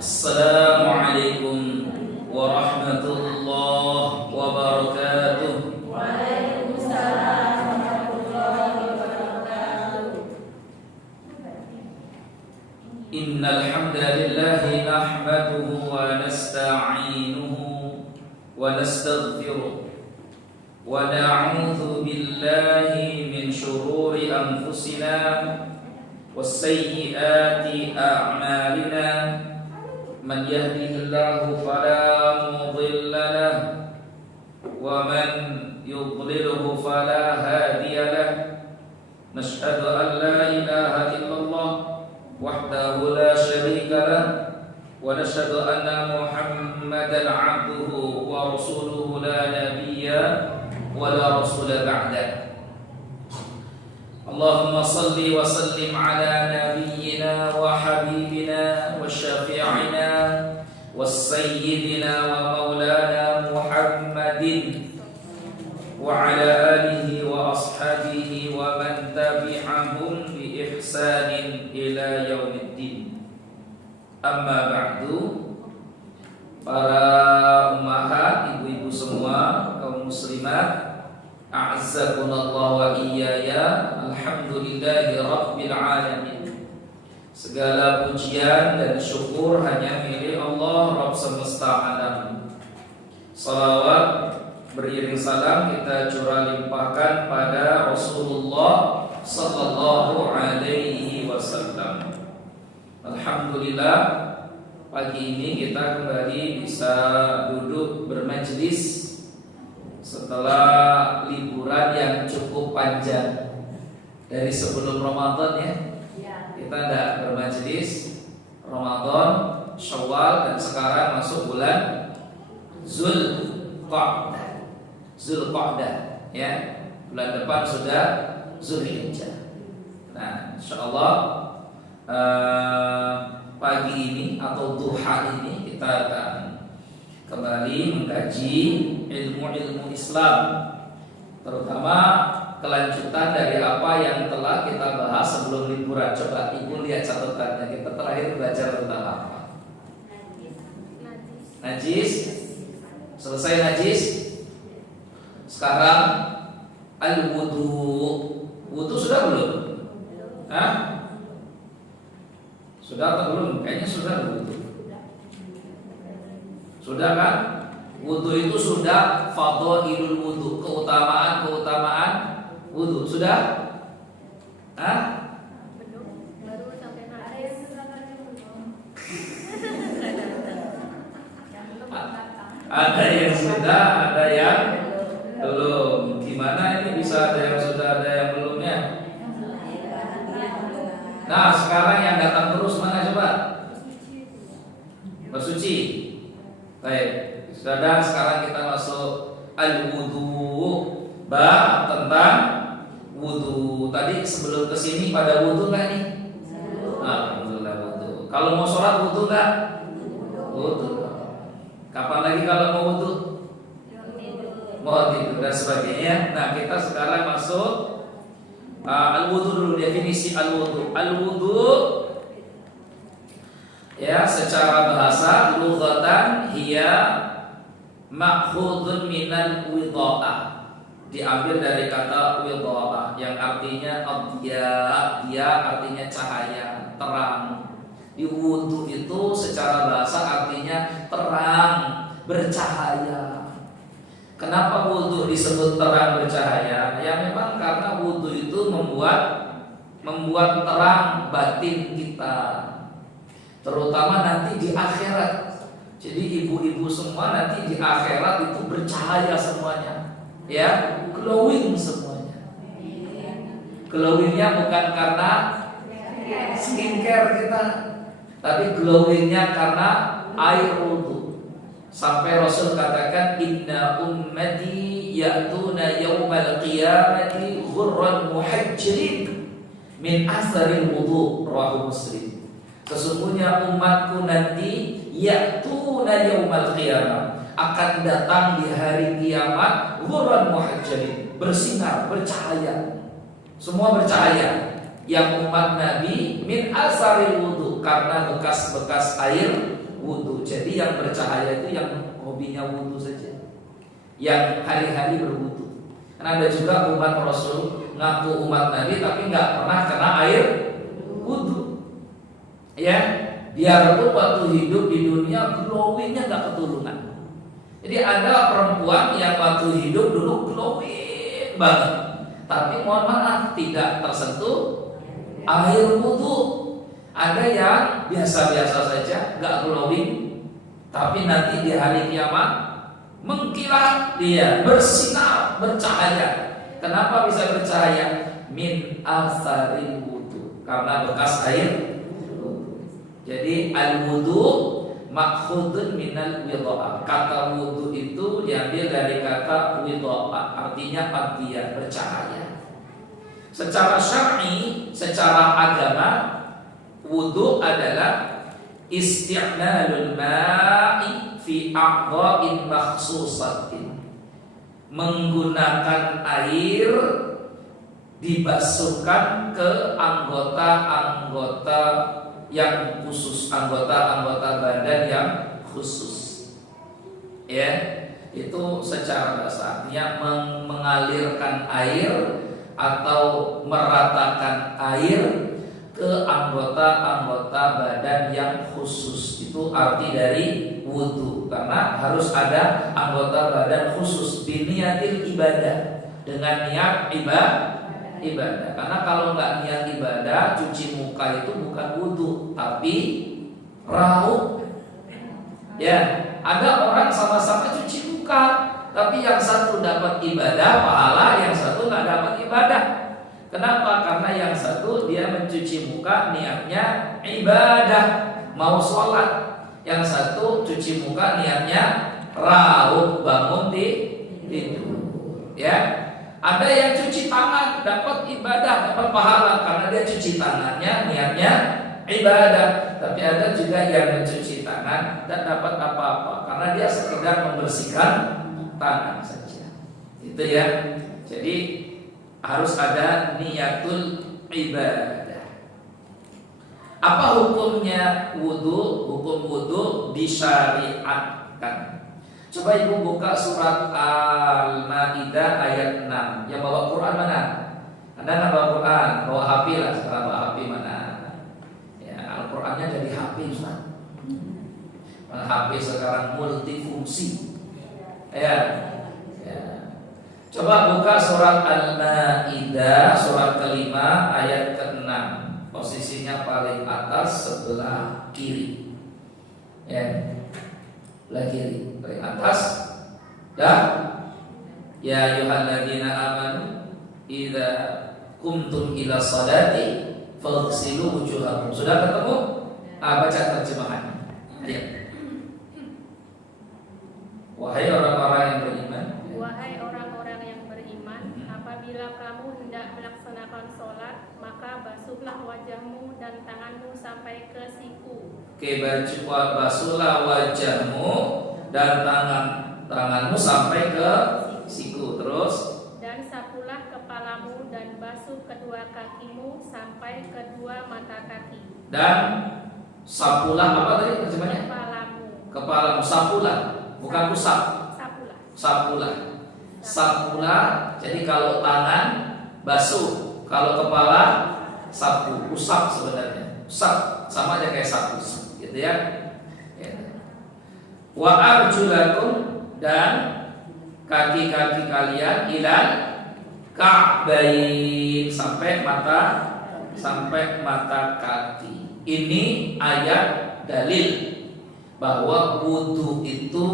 Assalamualaikum warahmatullahi wabarakatuh. Waalaikumsalam warahmatullahi wabarakatuh. Innal hamdalillahi nahmaduhu wa nasta'inuhu wa nastaghfiruh wa na'udzu billahi min shururi anfusina was-sayyiati a'malina. Man yahdihillahu fala mudilla lahu wa man yudlilhu fala hadiya lahu. Nashhadu an la ilaha illallah wahdahu la syarika lahu wa nashhadu anna Muhammadan 'abduhu wa rasuluhu la nabiyya wa la rasula ba'da. Allahumma salli wa sallim ala nabiyyina wa habibina wa syafi'ina wa sayyidina wa maulana Muhammadin wa ala alihi wa ashabihi wa man tabi'ahum bi ihsanin ila yaumiddin. Amma ba'du. Para ummahat, ibu-ibu semua, kaum muslimat, a'azzakunallah wa iyaya. Alhamdulillahi rabbil alamin. Segala pujian dan syukur hanya milik Allah, Rabb semesta alam. Salawat beriring salam kita curah limpahkan pada Rasulullah sallallahu alaihi wasallam. Alhamdulillah, pagi ini kita kembali bisa duduk bermajlis setelah liburan yang cukup panjang. Dari sebelum Ramadan ya, kita tidak bermajlis Ramadan, Syawal, dan sekarang masuk bulan Zulqa'dah ya. Bulan depan sudah Zulhijjah. Nah, insyaallah pagi ini atau duha ini kita akan kembali mengkaji ilmu-ilmu Islam, terutama kelanjutan dari apa yang telah kita bahas sebelum liburan. Coba ibu lihat catatannya, kita terakhir belajar tentang apa? Najis. Selesai najis. Sekarang al-wudu. Wudu sudah belum? Hah? Sudah atau belum? Kayaknya sudah wudu. Sudah kan? Wudu itu sudah fadhailul wudu, keutamaan wudu. Sudah? Hah? Belum, baru sampai naris. Ada yang sudah, ada yang belum. Gimana ini bisa ada yang sudah, ada yang belumnya? Nah, sekarang yang datang terus mana coba? Bersuci. Baik, sudah. Sekarang kita masuk al-wudu. Bab tentang wudu. Tadi sebelum kesini pada wudu nggak nih? Alhamdulillah wudu. Kalau mau sholat wudu nggak? Wudu. Kapan lagi kalau mau wudu? Mau tidur dan sebagainya. Nah, kita sekarang masuk al-wudu dulu. Definisi al-wudu. Al-wudu ya, secara bahasa lughatan hiya ma'khudun minal widha'ah. Diambil dari kata widha'ah yang artinya adya. Dia artinya cahaya, terang. Di wudu itu secara bahasa artinya terang, bercahaya. Kenapa wudu disebut terang bercahaya? Ya memang karena wudu itu membuat terang batin kita, terutama nanti di akhirat. Jadi ibu-ibu semua nanti di akhirat itu bercahaya semuanya, ya, glowing semuanya. Glowingnya bukan karena skincare kita, tapi glowingnya karena air wudu. Sampai Rasul katakan, inna ummati ya'tuna yawmal qiyamati ghurran muhajjalin min asaril wudu. Rawahu Muslim. Sesungguhnya umatku nanti ya'tuna yawmal qiyamah, akan datang di hari kiamat ghurran muhajjalin, bersinar, bercahaya. Semua bercahaya. Yang umat Nabi min asaril wudu, karena bekas-bekas air wudu. Jadi yang bercahaya itu yang hobinya wudu saja, yang hari-hari berwudu. Karena ada juga umat Rasul ngaku umat Nabi tapi nggak pernah kena air wudu. Ya, biarpun waktu hidup di dunia glowingnya nggak ketulungan. Jadi ada perempuan yang waktu hidup dulu glowing banget, tapi mohon maaf tidak tersentuh air wudu. Ada yang biasa-biasa saja, nggak glowing, tapi nanti di hari kiamat mengkilat dia, bersinar, bercahaya. Kenapa bisa bercahaya? Min asari wudu, karena bekas air. Jadi al-wudu makhudun minal widha'ah. Kata wudu itu diambil dari kata widha'ah, artinya adiyah, bercahaya. Secara syar'i, secara agama, wudu adalah isti'malul ma'i fi a'dha'in makhsusatin. Menggunakan air dibasuhkan ke anggota-anggota yang khusus, anggota-anggota badan yang khusus. Ya, itu secara bahasa artinya mengalirkan air atau meratakan air ke anggota-anggota badan yang khusus. Itu arti dari wudu. Karena harus ada anggota badan khusus biniyatil ibadah, dengan niat ibadah. Karena kalau nggak niat ibadah, cuci muka itu bukan wudu, tapi rauk. Ya, ada orang sama-sama cuci muka, tapi yang satu dapat ibadah pahala, yang satu nggak dapat ibadah. Kenapa? Karena yang satu dia mencuci muka niatnya ibadah, mau sholat. Yang satu cuci muka niatnya rauk, bangun tidur. Ya, ada yang cuci tangan dapat ibadah, dapat pahala karena dia cuci tangannya niatnya ibadah. Tapi ada juga yang mencuci tangan dan dapat apa-apa karena dia sekedar membersihkan tangan saja. Itu ya. Jadi harus ada niatul ibadah. Apa hukumnya wudu? Hukum wudu disyariatkan. Coba ibu buka surat Al-Maidah ayat 6. Yang bawa Quran mana? Anda nggak bawa Quran, bawa HP lah. Sekarang bawa HP mana? Ya, Al-Qurannya jadi HP, Ustaz. HP sekarang multifungsi. Ya. Coba buka surat Al-Maidah, surat kelima ayat ke-6. Posisinya paling atas sebelah kiri. Ya. Sebelah kiri, paling atas. Dah. Ya ayyuhalladzina amanu idza qumtum ila sholati faghsilu wujuhakum. Sudah ketemu? Baca terjemahan. Ayo. Wahai orang-orang yang beriman, Wahai orang-orang yang beriman, apabila kamu hendak melaksanakan sholat, maka basuhlah wajahmu dan tanganmu sampai ke siku. Oke, basuhlah wajahmu dan tanganmu sampai ke siku. Terus, dan sapulah kepalamu dan basuh kedua kakimu sampai kedua mata kaki. Dan sapulah apa tadi terjemahnya? Kepalamu sapulah, bukan usap. Sapulah. Jadi kalau tangan basuh, kalau kepala sapu, usap sebenarnya. Usap sama aja kayak sapu, gitu ya. Wa arjulakum, dan kaki-kaki kalian ilal ka'bain, sampai mata kaki. Ini ayat dalil bahwa wudu itu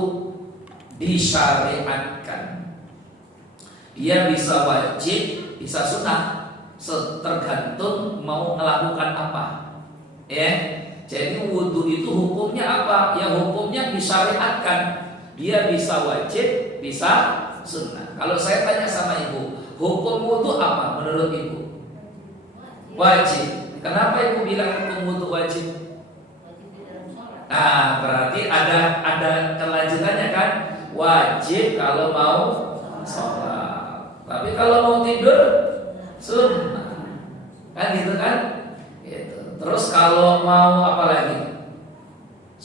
disyariatkan. Dia bisa wajib, bisa sunnah, tergantung mau melakukan apa. Ya, jadi wudu itu hukumnya apa? Ya hukumnya disyariatkan. Dia bisa wajib, bisa sunnah. Kalau saya tanya sama ibu, hukum wudu apa menurut ibu? Wajib. Kenapa ibu bilang hukum wudu wajib? Nah, berarti ada kelanjutannya kan? Wajib kalau mau sholat, tapi kalau mau tidur sunnah, kan gitu kan? Gitu. Terus kalau mau apa lagi?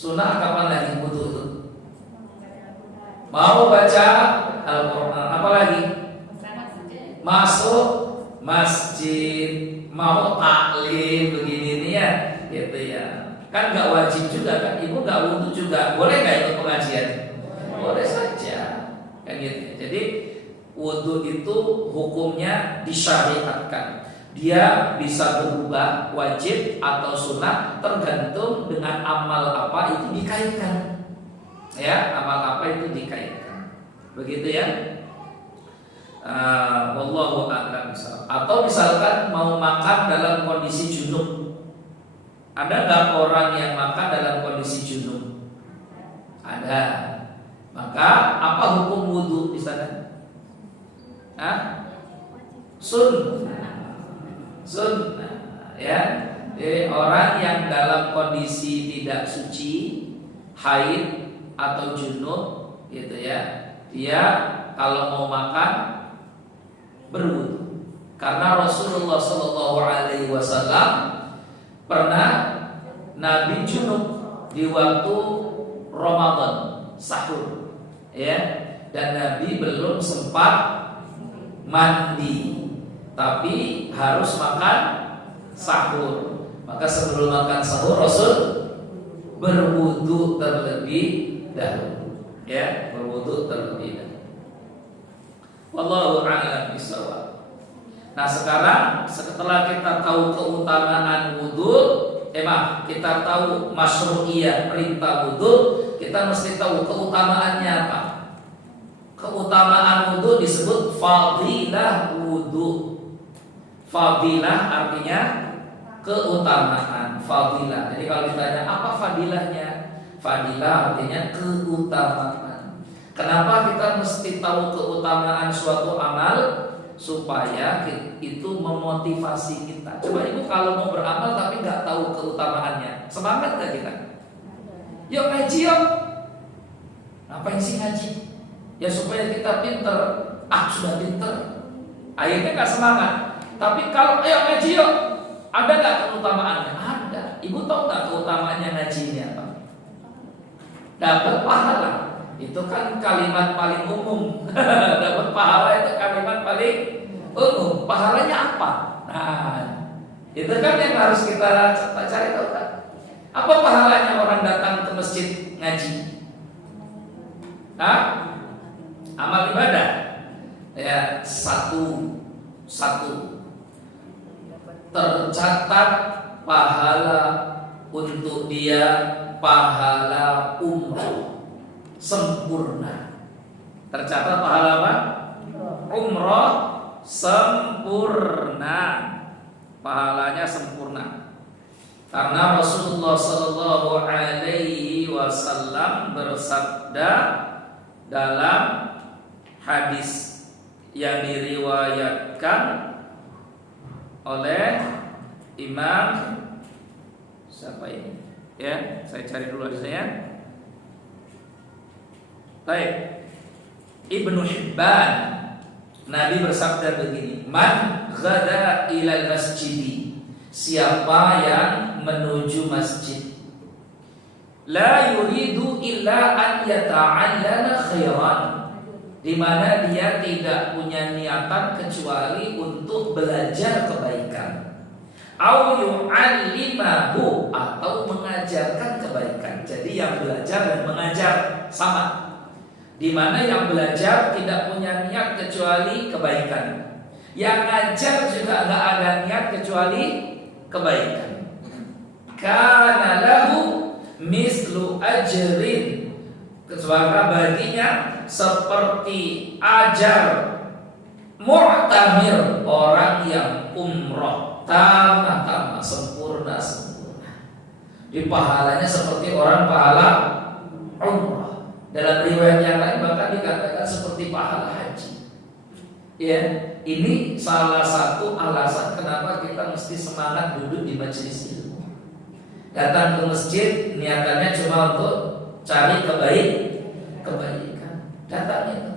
Sunnah kapan lagi wudu itu? Mau baca Al-Quran, apa lagi? Masuk masjid, mau taklim begini nih ya, gitu ya. Kan nggak wajib juga kan, ibu nggak wudu juga, boleh nggak ikut pengajian? Boleh saja, kan gitu. Jadi wudu itu hukumnya disyariatkan. Dia bisa berubah wajib atau sunnah tergantung dengan amal apa itu dikaitkan. Ya, amal apa itu dikaitkan. Begitu ya. Wallahu a'lam bishawab. Atau misalkan mau makan dalam kondisi junub. Ada nggak orang yang makan dalam kondisi junub? Ada. Maka apa hukum wudu di sana? Sunnah, ya. Jadi orang yang dalam kondisi tidak suci, haid atau junub, gitu ya, dia kalau mau makan berwudu. Karena Rasulullah SAW pernah Nabi junub di waktu Ramadan sahur, ya, dan Nabi belum sempat mandi, tapi harus makan sahur. Maka sebelum makan sahur Rasul berwudu terlebih dahulu, ya, berwudu terlebih dahulu. Wallahu a'lam bishawab. Nah, sekarang setelah kita tahu keutamaan wudu, kita tahu masyru'iyah perintah wudu, kita mesti tahu keutamaannya apa. Keutamaan wudu disebut fadilah wudu. Fadilah artinya keutamaan. Fadilah. Jadi kalau ditanya apa fadilahnya? Fadilah artinya keutamaan. Kenapa kita mesti tahu keutamaan suatu amal? Supaya itu memotivasi kita. Coba ibu kalau mau beramal tapi nggak tahu keutamaannya, semangat nggak kita? Yuk ngaji yuk. Ngapain sih ngaji? Ya supaya kita pinter. Sudah pinter. Akhirnya nggak semangat. Tapi kalau ayo ngaji yuk, ada nggak keutamaannya? Ada. Ibu tahu nggak keutamaannya ngaji ini apa? Dapat pahala. Itu kan kalimat paling umum. Dapat pahala itu kalimat paling umum. Pahalanya apa? Nah, itu kan yang harus kita cari tahu kan. Apa pahalanya orang datang ke masjid ngaji? Amal ibadah. Ya, satu tercatat pahala untuk dia, pahala umrah sempurna. Tercatat pahala apa? Umrah sempurna. Pahalanya sempurna. Karena Rasulullah sallallahu alaihi wasallam bersabda dalam hadis yang diriwayatkan oleh Imam siapa ini? Ya, saya cari dulu hadisnya. Baik. Ibnu Hibban, Nabi bersabda begini, "Man ghada ilal masjid." Siapa yang menuju masjid, la yuridu illa an yata'allama khairan, di mana dia tidak punya niatan kecuali untuk belajar kebaikan, au yu'allimahu, atau mengajarkan kebaikan. Jadi yang belajar dan mengajar sama. Di mana yang belajar tidak punya niat kecuali kebaikan, yang ngajar juga nggak ada niat kecuali kebaikan. Kana lahu mislu ajrin, kecuali baginya seperti ajar mu'tamir, orang yang umroh tamat sempurna. Di pahalanya seperti orang pahala umroh. Dalam riwayat yang lain bahkan dikatakan seperti pahala haji. Ya, ini salah satu alasan kenapa kita mesti semangat duduk di majelis ilmu. Datang ke masjid niatannya cuma untuk cari kebaikan. Datang itu.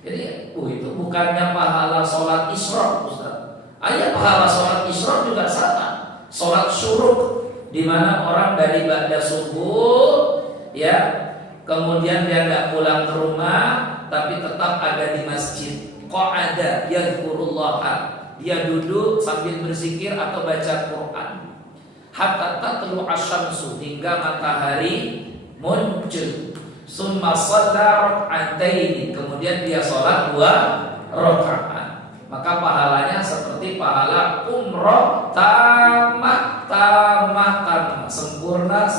Jadi, itu bukannya pahala sholat isyraq, Ustaz. Pahala sholat isyraq juga sama. Sholat syuruk, di mana orang dari ba'da subuh ya, kemudian dia nggak pulang ke rumah, tapi tetap ada di masjid. Qa'ada yadhkurullah, dia duduk sambil berzikir atau baca Quran. Hatta tatlu asyamsu, hingga matahari muncul. Summa shalla rak'ataini, kemudian dia sholat 2 rakaat. Maka pahalanya seperti pahala umroh tamat, sempurna.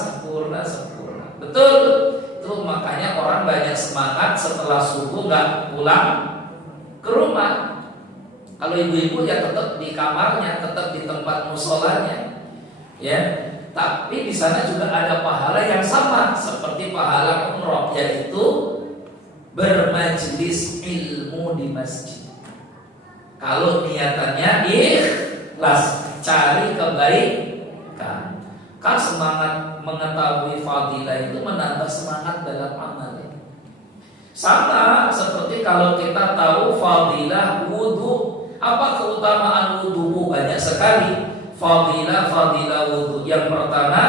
Betul. Itu makanya orang banyak semangat setelah subuh nggak pulang ke rumah. Kalau ibu-ibu ya tetap di kamarnya, tetap di tempat musholanya. Ya, tapi di sana juga ada pahala yang sama seperti pahala umroh, yaitu bermajlis ilmu di masjid. Kalau niatannya ikhlas, cari kebaikan. Kan semangat mengetahui fadilah itu menambah semangat dalam amal. Sama seperti kalau kita tahu fadilah wudu. Apa keutamaan wudu? Banyak sekali. Fadilah wudu. Yang pertama,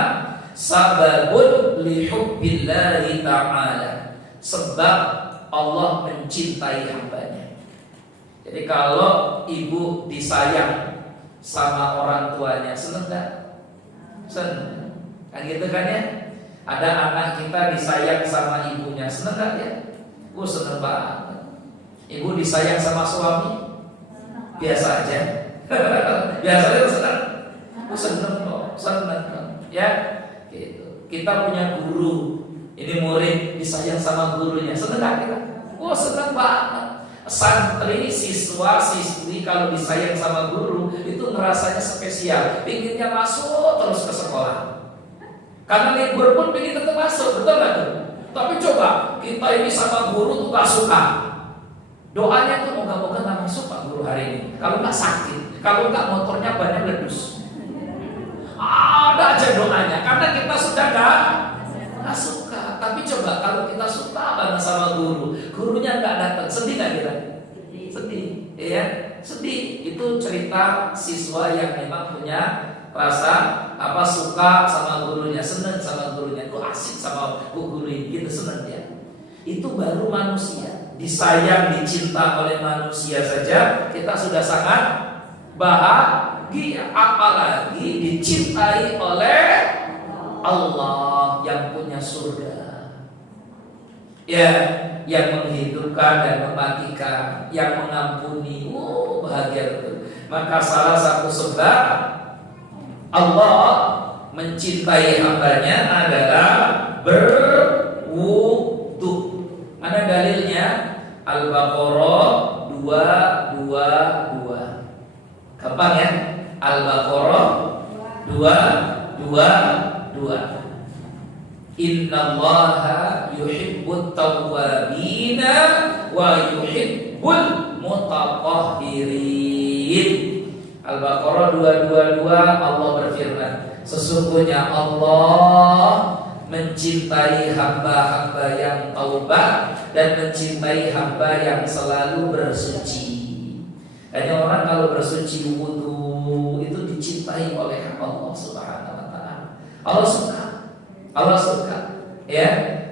sababun li hubbillahi ta'ala, sebab Allah mencintai hambanya. Jadi kalau ibu disayang sama orang tuanya, seneng gak? Seneng. Kan gitu kan ya? Ada anak kita disayang sama ibunya, seneng gak ya? Seneng banget. Ibu disayang sama suami, biasa aja. Biasa aja seneng. Seneng kok, ya. Gitu. Kita punya guru, ini murid disayang sama gurunya, seneng gak kita? Seneng banget. Santri, siswa, siswi kalau disayang sama guru itu ngerasanya spesial, pinginnya masuk terus ke sekolah. Karena libur pun pingin tetap masuk, betul gak tuh? Tapi coba kita ini sama guru tuh gak suka, doanya tuh moga-moga gak masuk Pak Guru hari ini. Kalau gak sakit, kalau gak motornya banyak ledus. Ada aja doanya, karena kita sudah gak suka. Tapi coba kalau kita suka banget sama guru, gurunya gak datang, sedih gak kita? Sedih, ya, sedih. Itu cerita siswa yang memang punya rasa suka sama gurunya, seneng sama gurunya, itu asik sama guru gitu, seneng dia. Itu baru manusia. Disayang, dicinta oleh manusia saja kita sudah sangat bahagia, apalagi dicintai oleh Allah yang punya surga, ya, yang menghidupkan dan mematikan, yang mengampuni. Bahagia betul. Maka salah satu sebab Allah mencintai hambanya adalah berwudu. Mana dalilnya? Al-Baqarah 222. Gampang ya? Al-Baqarah 222. Innallaha yuhibbut tawwabina wa yuhibbul mutatahhirin. Al-Baqarah 222, Allah berfirman, sesungguhnya Allah mencintai hamba-hamba yang taubat dan mencintai hamba yang selalu bersuci. Hanya orang kalau bersuci wudu itu dicintai oleh Allah Subhanahu wa taala. Allah suka. Ya,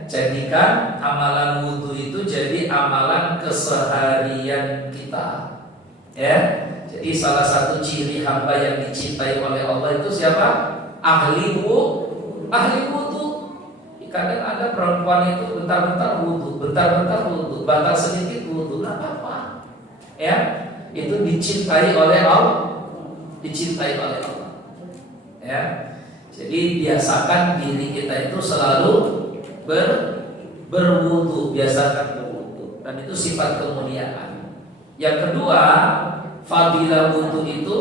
jadikan amalan wudu itu jadi amalan keseharian kita. Ya. Jadi salah satu ciri hamba yang dicintai oleh Allah itu siapa? Ahli wudu. Kadang ada perempuan itu bentar-bentar wudu, batal sedikit wudu, nggak apa-apa. Ya, itu dicintai oleh Allah. Ya. Jadi biasakan diri kita itu selalu berwudu, biasakan berwudu, dan itu sifat kemuliaan. Yang kedua, fadilah wudu itu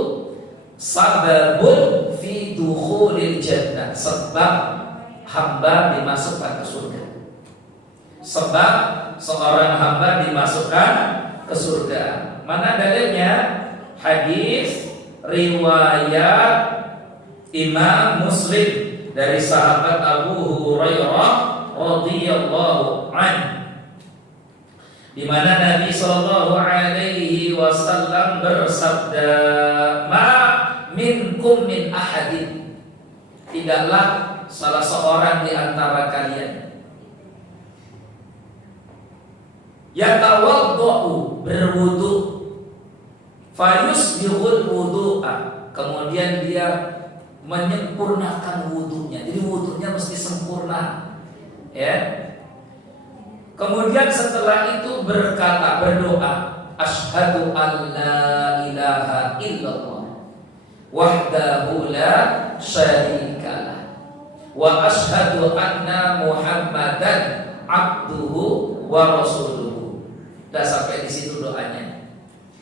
sababun fi dukhulil jannah, sebab hamba dimasukkan ke surga. Sebab seorang hamba dimasukkan ke surga. Mana dalilnya? Hadis riwayat Imam Muslim dari sahabat Abu Hurairah radhiyallahu anhu, di mana Nabi sallallahu alaihi wasallam bersabda, "Ma minkum min ahadin." Tidaklah salah seorang di antara kalian Yatawaddau, berwudu. Fayusbihul wudu'a, kemudian dia menyempurnakan wudunya. Jadi wudunya mesti sempurna. Ya. Kemudian setelah itu berdoa, asyhadu an la ilaha illallah wahdahu la syarikalah wa asyhadu anna Muhammadan abduhu wa rasuluhu. Dah sampai di situ doanya.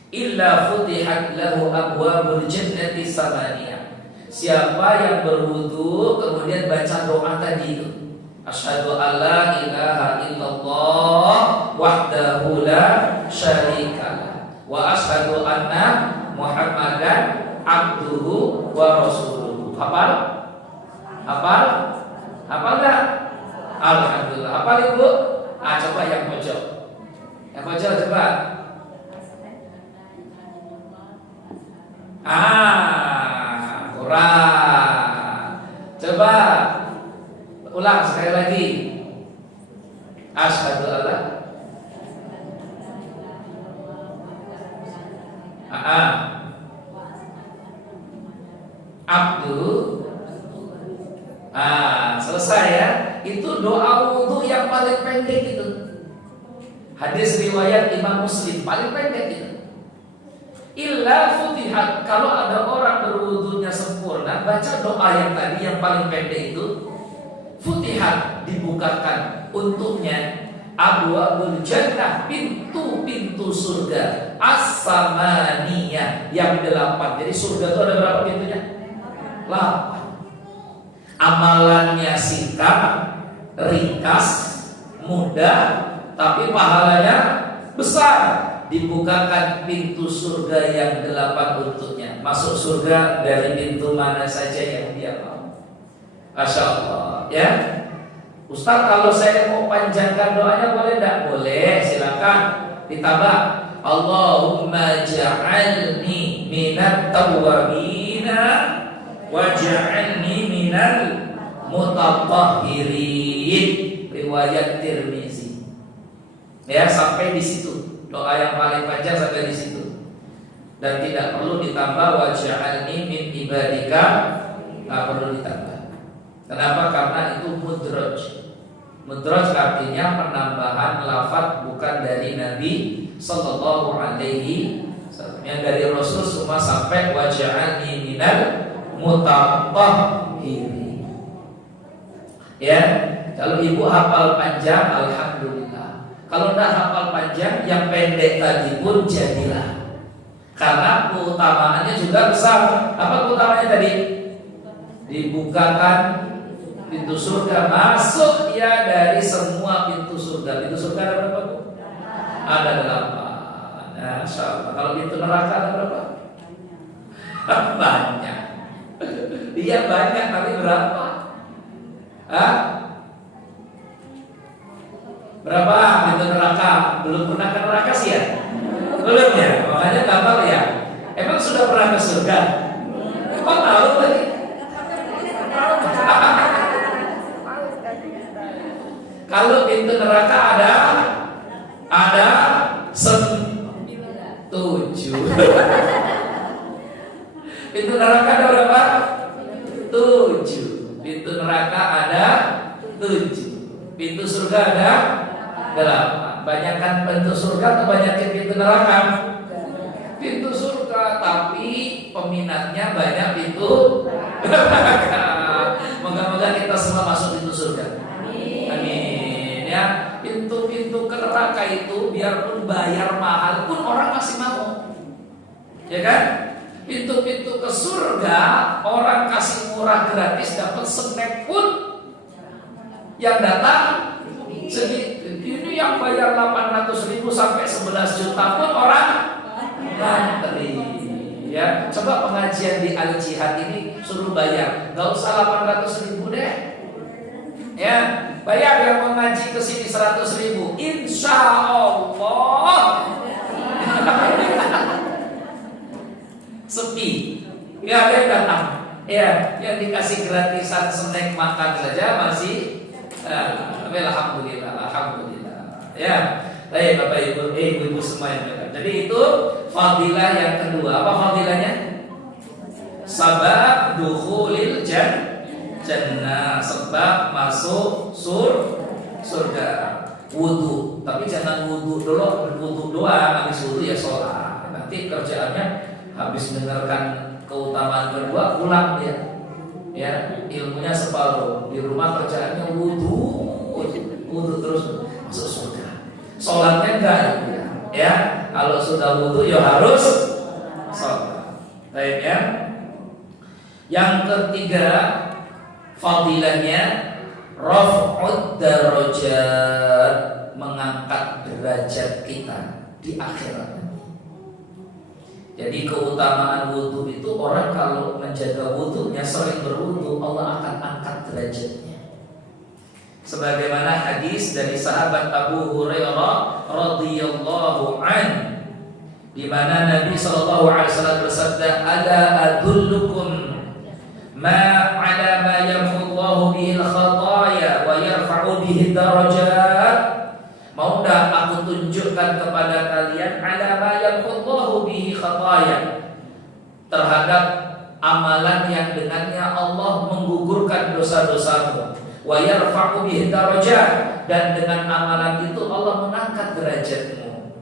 Illa futihat lahu abwabul jannati samaniyah. Siapa yang berwudu kemudian baca doa tadi itu, asyhadu alla ilaha illallah wahdahu la syarikalah wa asyhadu anna Muhammadan abduhu wa rasuluhu. Hafal? Hafal? Hafal enggak? Alhamdulillah. Hafal Ibu? Coba yang pojok. Yang pojok coba. Kurang. Coba ulang sekali lagi. Asyhadu alla abdu. Selesai ya. Itu doa wudu yang paling pendek itu. Hadis riwayat Imam Muslim paling pendek itu. Illa futihat, kalau ada orang berwudunya sempurna, baca doa yang tadi yang paling pendek itu, futihat, dibukakan untuknya abwabul jannah, pintu-pintu surga, as-samaniyah, yang 8. Jadi surga itu ada berapa pintunya? 8. Amalannya singkat, ringkas, mudah, tapi pahalanya besar. Dibukakan pintu surga yang 8 untuknya. Masuk surga dari pintu mana saja yang dia mau. Masya Allah ya. Ustaz, kalau saya mau panjangkan doanya boleh tidak? Boleh, silakan ditambah. Allahumma ja'alni minat tawwabina waj'alni minal mutatahhirin. Riwayat Tirmizi. Ya, sampai di situ. Doa yang paling panjang sampai di situ. Dan tidak perlu ditambah waj'alni min ibadika, enggak perlu ditambah. Kenapa? Karena itu mudraj. Mudraj artinya penambahan lafaz bukan dari Nabi sallallahu alaihi wasallam. Yang dari Rasul cuma sampai waj'alni minal mutatahhirin. Ya, kalau ibu hafal panjang alhamdulillah. Kalau tidak hafal panjang, yang pendek tadi pun jadilah. Karena keutamaannya juga besar. Apa keutamaannya tadi? Dibukakan pintu surga, masuk dia dari semua pintu surga. Pintu surga ada berapa, Bu? Ada 8. Nah, insyaallah. Kalau pintu neraka ada berapa? Banyak. Iya banyak, tapi berapa? Berapa pintu neraka? Belum pernah ke neraka sih ya? Belum ya? Makanya gampang ya. Emang sudah pernah ke surga? Kok tahu lagi? Kalau pintu neraka ada 7. Pintu neraka ada berapa? 7. Pintu neraka ada 7. Pintu surga ada 8. Banyakkan pintu surga atau banyakkan pintu neraka? Pintu surga, tapi peminatnya banyak pintu neraka. Moga-moga kita semua masuk pintu surga. Amin. Ya, pintu-pintu ke neraka itu biarpun bayar mahal pun orang masih mau. Ya kan? Pintu-pintu ke surga orang kasih murah gratis, dapat snack pun yang datang sedikit. Ini yang bayar 800.000 sampai 11 juta pun orang ngantri. Ya, coba pengajian di Al Jihad ini suruh bayar, nggak usah 800.000 deh. Ya, bayar yang mengaji ke sini 100.000, insya Allah sepi, nggak ada yang datang. Ya, yang dikasih gratisan snack makan saja masih. Alhamdulillah, alhamdulillah. Ya, Baik Bapak Ibu, ibu-ibu semua yang dekat. Jadi itu fadilah yang kedua. Apa fadilahnya? Sabab dukhulil jannah, sebab masuk surga. Wudu, tapi jangan wudu dulu, wudu doang, habis wudu ya sholat. Nanti kerjaannya habis mendengarkan keutamaan kedua pulang dia. Ya, ilmunya separuh. Di rumah kerjaannya wudu terus masuk surga. Sholatnya enggak ya. Kalau sudah wudu ya harus sholat. Baik ya. Yang ketiga fadilahnya raf'ud darajat, mengangkat derajat kita di akhirat. Jadi keutamaan wudu itu, orang kalau menjaga wudunya, sering berwudu, Allah akan angkat derajatnya. Sebagaimana hadis dari sahabat Abu Hurairah radhiyallahu an, di mana Nabi sallallahu alaihi wasallam bersabda, "Ala adullukum ma ala ma yamhullahu bihil khataya wa yarfa'u bihi darajat." Mau dah aku tunjukkan kepada kalian ala ma yamhullahu bihi khataya, terhadap amalan yang dengannya Allah menggugurkan dosa-dosamu, wa yarfa'u bihi darajat, dan dengan amalan itu Allah mengangkat derajatmu.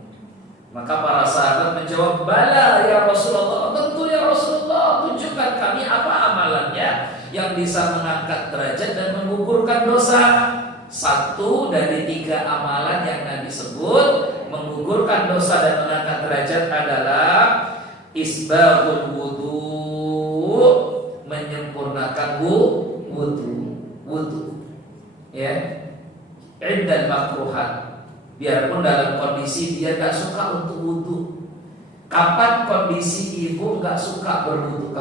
Maka para sahabat menjawab, "Bala ya Rasulullah, tentu ya Rasulullah, tunjukkan kami apa amalannya yang bisa mengangkat derajat dan menggugurkan dosa." Satu dari tiga amalan yang Nabi sebut menggugurkan dosa dan mengangkat derajat adalah isbahul wudu, menyempurnakan wudu. Ya, indal makruhat, biarpun dalam kondisi dia tak suka untuk wudu. Kapan kondisi ibu nggak suka berwudu?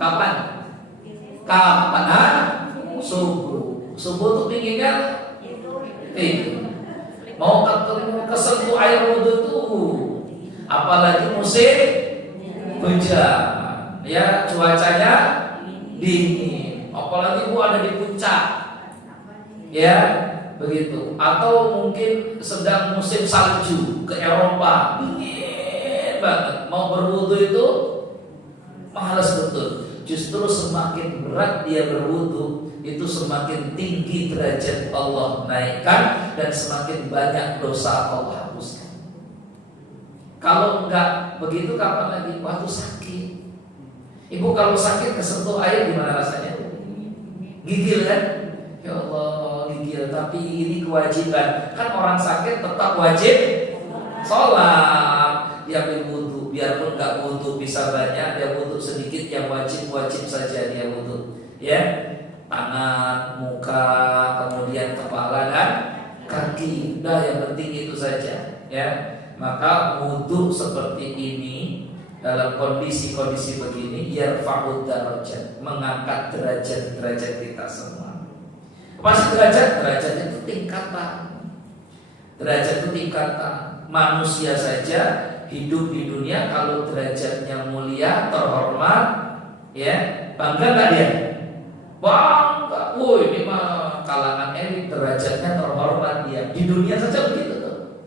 Kapan? Subuh tuh pinginnya tidur. Mau ketemu kesentuh air wudu tuh, apalagi musim hujan, ya cuacanya dingin, apalagi bu ada di puncak, ya begitu. Atau mungkin sedang musim salju ke Eropa, dingin banget, mau berwudu itu malas betul. Justru semakin berat dia berwudu, itu semakin tinggi derajat Allah naikkan, dan semakin banyak dosa Allah hapuskan. Kalau enggak begitu, kapan lagi? Waktu sakit. Ibu kalau sakit kesentuh air gimana rasanya? Gigil kan? Ya Allah, gigil. Tapi ini kewajiban. Kan orang sakit tetap wajib sholat. Dia berwudu, biarpun enggak wudu bisa banyak, dia wudu sedikit, yang wajib saja dia wudu. Ya, tangan, muka, kemudian kepala dan kaki. Udah, yang penting itu saja. Ya, maka wudu seperti ini dalam kondisi-kondisi begini, yarfa'ud darajat, mengangkat derajat kita semua. Pas derajat itu tingkatan. Derajat itu tingkatan. Manusia saja hidup di dunia, kalau derajatnya mulia, terhormat, ya bangga nggak dia? Bangga. Ini mah kalangan elit, derajatnya terhormat dia. Di dunia saja begitu tuh,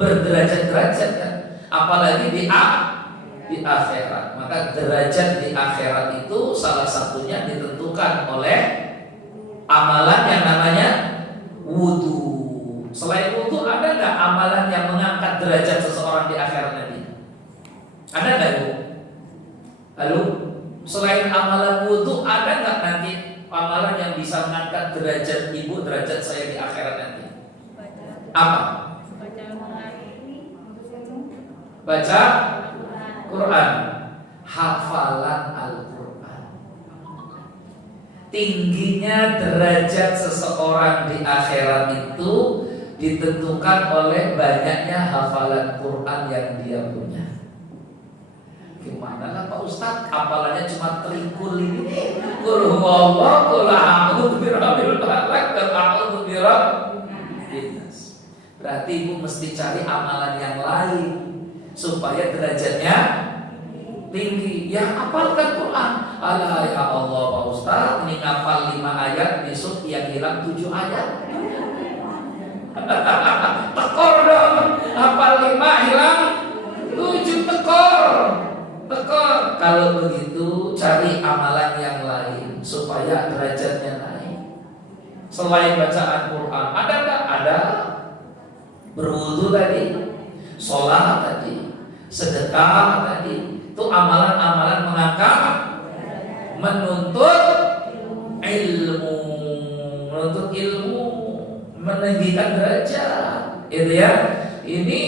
berderajat-derajat kan. Apalagi di akhirat. Maka derajat di akhirat itu salah satunya ditentukan oleh amalan yang namanya wudu. Selain wudu, ada nggak amalan yang mengangkat derajat seseorang di akhirat nanti? Ada nggak ibu? Lalu selain amalan wudu, ada nggak nanti amalan yang bisa mengangkat derajat ibu, derajat saya di akhirat nanti? Apa? Baca Quran, hafalan Al-Quran. Tingginya derajat seseorang di akhirat itu ditentukan oleh banyaknya hafalan Quran yang dia punya. Gimana lah Pak Ustadz, hafalannya cuma trikul ini, qul huwallahu, qul a'udzu birabbil falaq, dan a'udzu birabbin nas. Berarti ibu mesti cari amalan yang lain supaya derajatnya tinggi. Ya hafalkan Quran. Alah ya Allah Pak Ustadz, ini ngafal 5 ayat, besok yang hilang 7 ayat. Tekor dong. Hafal 5 hilang 7, tekor. Kalau begitu cari amalan yang lain supaya derajatnya naik. Selain bacaan Quran, ada enggak? Ada. Berwudu tadi, sholat tadi, sedekah tadi. Itu amalan-amalan mengangkat, menuntut ilmu, meninggikan derajat. Itu ya. Ini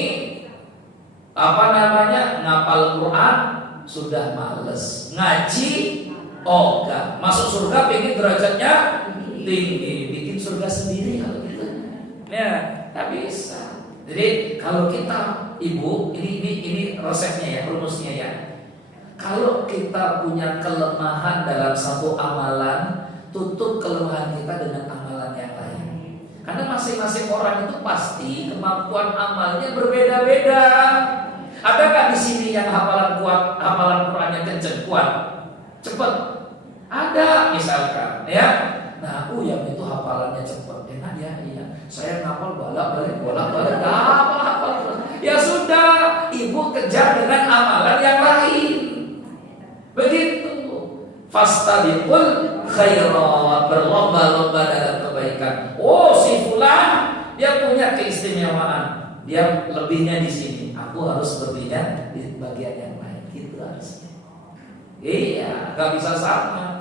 ngapal Quran sudah males, ngaji enggak, masuk surga pengen derajatnya tinggi, bikin surga sendiri kalau gitu. Ya, nggak bisa. Jadi kalau kita ibu, ini resepnya ya, rumusnya ya. Kalau kita punya kelemahan dalam satu amalan, tutup kelemahan kita dengan amalan yang lain. Karena masing-masing orang itu pasti kemampuan amalnya berbeda-beda. Ada nggak di sini yang hafalan kuat, hafalan Qurannya kenceng kuat, cepet? Ada, misalkan, ya. Nah, yang itu hafalannya cepet, enak ya, iya. Saya ngapal bolak-balik, hafal. Ya sudah, ibu kejar dengan amalan yang lain. Begitu. Fastabiqul khairat, berlomba-lomba dalam kebaikan. Oh, si fulan dia punya keistimewaan, dia lebihnya di sini. Aku harus lebihnya di bagian yang lain. Gitu harusnya. Iya, nggak bisa sama.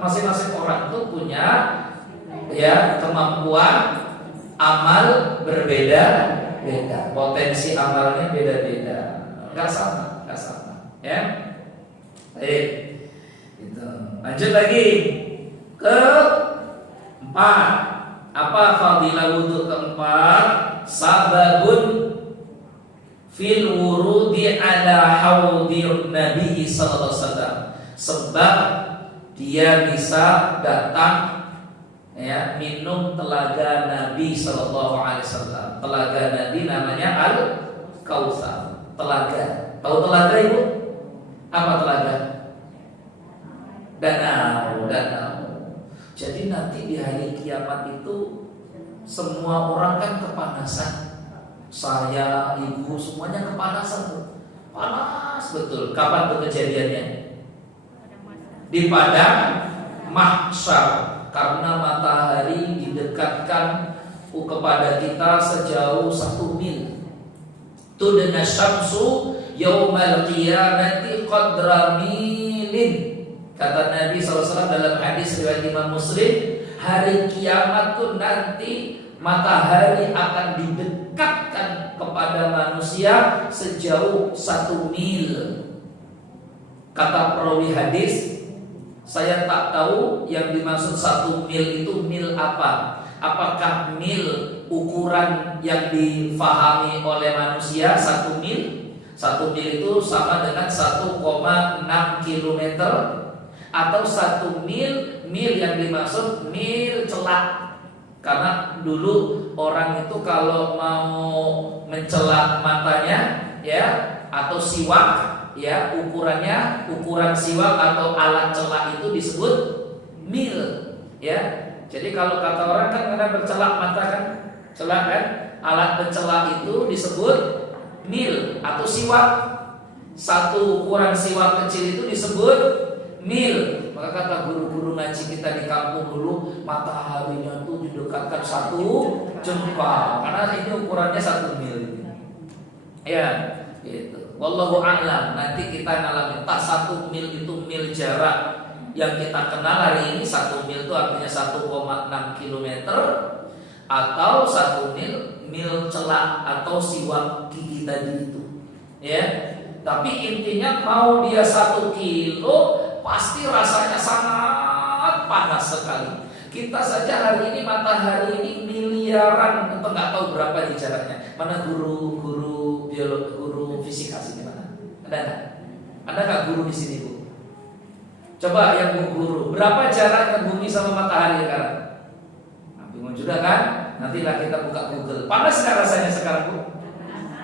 Masing-masing orang itu punya ya kemampuan amal berbeda-beda. Potensi amalnya beda-beda. Nggak sama. Ya. Baik. Gitu. Lanjut lagi ke 4. Apa fadilah wudhu keempat? Sababun fil wurudi ala haudi Nabi sallallahu alaihi wasallam. Sebab dia bisa datang ya minum telaga Nabi sallallahu alaihi wasallam. Telaga Nabi namanya Al-Kautsar. Telaga. Tahu telaga Ibu? Apa telaga? Danau. Jadi nanti di hari kiamat itu semua orang kan kepanasan. Saya, ibu, semuanya kepanasan. Panas betul. Kapan tuh kejadiannya? Di padang mahsyar. Karena matahari didekatkan kepada kita sejauh 1 mil. Tudna syamsu yaumal qiyamati qadra milin. Kata Nabi SAW dalam hadis riwayat Imam Muslim, hari kiamat tuh nanti matahari akan didekatkan kepada manusia sejauh 1 mil. Kata perawi hadis, saya tak tahu yang dimaksud 1 mil itu mil apa. Apakah mil ukuran yang difahami oleh manusia 1 mil? 1 mil itu sama dengan 1,6 kilometer, atau 1 mil yang dimaksud mil celak. Karena dulu orang itu kalau mau mencelak matanya ya atau siwak ya ukuran siwak atau alat celak itu disebut mil ya. Jadi kalau kata orang kan karena bercelak mata kan celak kan, alat pencelak itu disebut mil atau siwak. Satu ukuran siwak kecil itu disebut mil. Maka kata guru-guru ngaji kita di kampung dulu, mataharinya tuh didekatkan 1 jengkal karena ini ukurannya 1 mil. Ya, gitu. Wallahu a'lam. Nanti kita ngalamin tak 1 mil itu mil jarak yang kita kenal hari ini. 1 mil itu artinya 1,6 kilometer, atau 1 mil celak atau siwak gigi tadi itu. Ya. Tapi intinya mau dia 1 kilo pasti rasanya sangat panas sekali. Kita saja hari ini matahari ini miliaran atau nggak tahu berapa di jaraknya. Mana guru biologi, guru fisika sini mana? Ada nggak? Ada nggak guru di sini Bu? Coba yang guru, berapa jaraknya bumi sama matahari sekarang? Nah, bingung juga kan? Nantilah kita buka Google. Panas nggak rasanya sekarang Bu?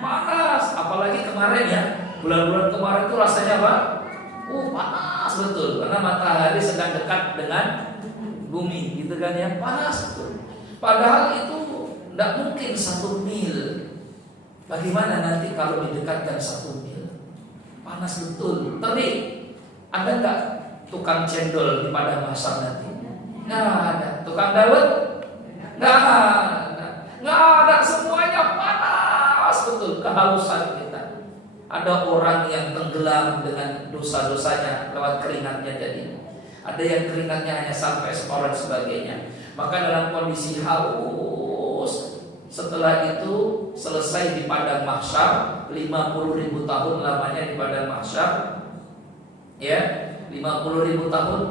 Panas, apalagi kemarin ya. Bulan-bulan kemarin itu rasanya apa? Panas betul, karena matahari sedang dekat dengan bumi, gitu kan ya, panas betul. Padahal itu Tidak mungkin 1 mil. Bagaimana nanti kalau didekatkan 1 mil? Panas betul, terik. Ada nggak tukang cendol di padang mahsyar nanti? Nggak ada. Tukang dawet? Nggak ada. Nggak ada. Semuanya panas betul. Kehausan kita. Ada orang yang tenggelam dengan dosa-dosanya lewat keringatnya jadi. Ada yang keringatnya hanya sampai separuh dan sebagainya. Maka dalam kondisi haus, setelah itu selesai di padang mahsyar, 50.000 tahun lamanya di padang mahsyar. Ya, 50.000 tahun.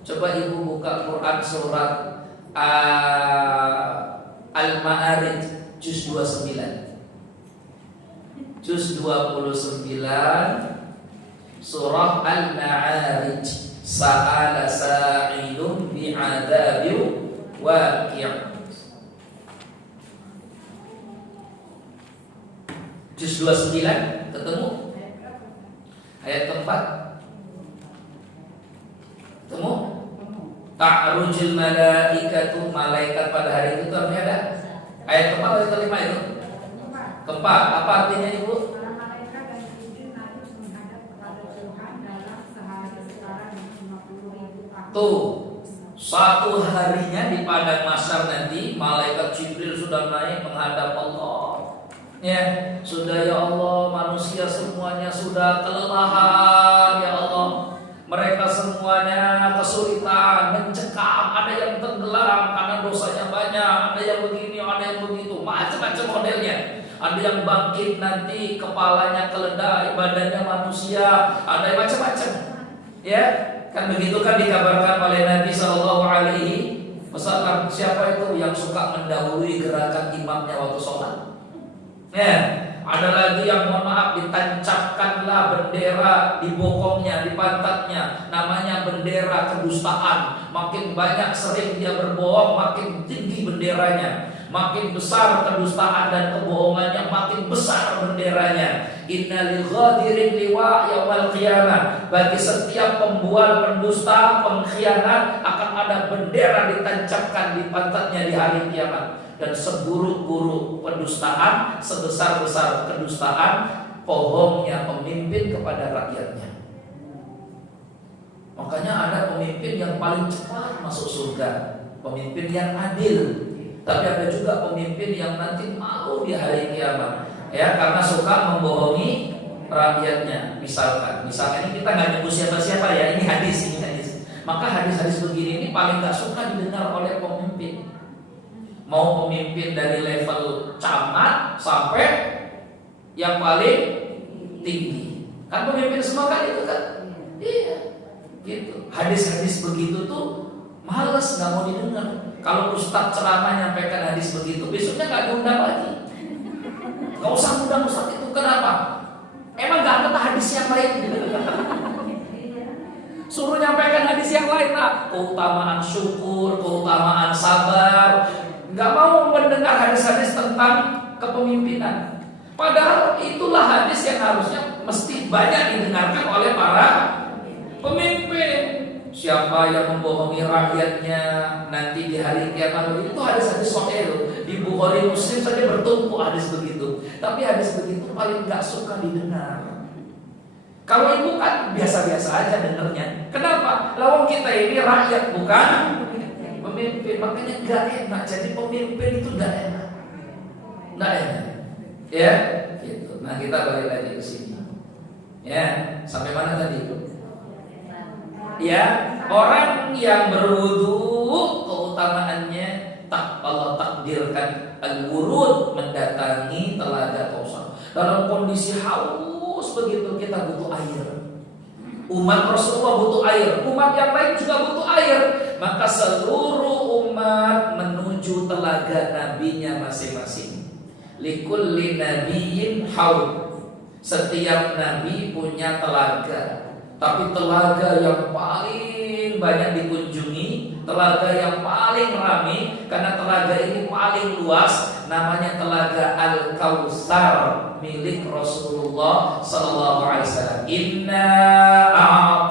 Coba ibu buka Quran surat Al-Ma'arij juz 29. Juz 29 surah Al-Ma'arij. Sa'ala sa'ilun bi'adabi waqi'. Juz 29 ketemu ayat keempat. Ketemu? Ta'rujul malaikatu, malaikat pada hari itu artinya ada. Ayat keempat atau kelima itu? Keempat. Apa artinya ibu? Para malaikat dan Jibril harus menghadap kepada Tuhan dalam sehari setara dengan 50.000 tahun. Tuh, satu harinya di padang mahsyar nanti malaikat Jibril sudah naik menghadap Allah. Ya, sudah ya Allah, manusia semuanya sudah kelelahan ya Allah. Mereka semuanya kesulitan, mencekam, ada yang tenggelam karena dosanya banyak, ada yang begini, ada yang begitu, macam-macam modelnya. Ada yang bangkit nanti kepalanya keledai, badannya manusia, ada yang macam-macam. Ya, kan begitu kan dikabarkan oleh Nabi Shallallahu Alaihi Wasallam. Siapa itu yang suka mendahului gerakan imamnya waktu sholat? Ya, ada lagi yang mohon maaf ditancapkanlah bendera di bokongnya, di pantatnya, namanya bendera kedustaan. Makin banyak sering dia berbohong, makin tinggi benderanya. Makin besar kedustaan dan kebohongannya, makin besar benderanya. Innalil ghadirin liwa yaumal qiyamah. Bagi setiap pembual, pendusta, pengkhianat akan ada bendera ditancapkan di pantatnya di hari kiamat. Dan seburuk-buruk pendustaan, sebesar-besar kedustaan, bohongnya pemimpin kepada rakyatnya. Makanya ada pemimpin yang paling cepat masuk surga, pemimpin yang adil. Tapi ada juga pemimpin yang nanti malu di hari kiamat, ya, karena suka membohongi rakyatnya. Misalkan ini kita nggak nyebut siapa-siapa ya, ini hadis. Maka hadis-hadis begini ini paling nggak suka didengar oleh pemimpin. Mau pemimpin dari level camat sampai yang paling tinggi. Kan pemimpin semua kan itu kan? Iya. Gitu. Hadis-hadis begitu tuh males, nggak mau didengar. Kalau ustaz ceramah nyampaikan hadis begitu, besoknya nggak diundang lagi. Nggak usah undang ustaz itu, kenapa? Emang nggak ada hadis yang lain? Suruh nyampaikan hadis yang lain lah. Keutamaan syukur, keutamaan sabar. Nggak mau mendengar hadis-hadis tentang kepemimpinan. Padahal itulah hadis yang harusnya mesti banyak didengarkan oleh para pemimpin. Siapa yang membohongi rakyatnya nanti di hari kiamat, itu hadis-hadis sahih. Di Bukhari Muslim saja bertumpuk hadis begitu. Tapi hadis begitu paling nggak suka didengar. Kalau ibu kan biasa-biasa aja dengernya. Kenapa? Lawang kita ini rakyat bukan pemimpin, makanya nggak enak. Jadi pemimpin itu nggak enak, nggak enak. Ya, gitu. Nah kita balik lagi ke sini. Ya, sampai mana tadi? Ya, orang yang berwudu keutamaannya Allah takdirkan al-wurud, mendatangi telaga Kausar. Dalam kondisi haus begitu kita butuh air. Umat Rasulullah butuh air, umat yang lain juga butuh air. Maka seluruh umat menuju telaga nabinya masing-masing. Likulli nabiyyin haud. Setiap nabi punya telaga. Tapi telaga yang paling banyak dikunjungi, telaga yang paling ramai, karena telaga ini paling luas, namanya telaga Al-Kautsar milik Rasulullah sallallahu alaihi wasallam. Inna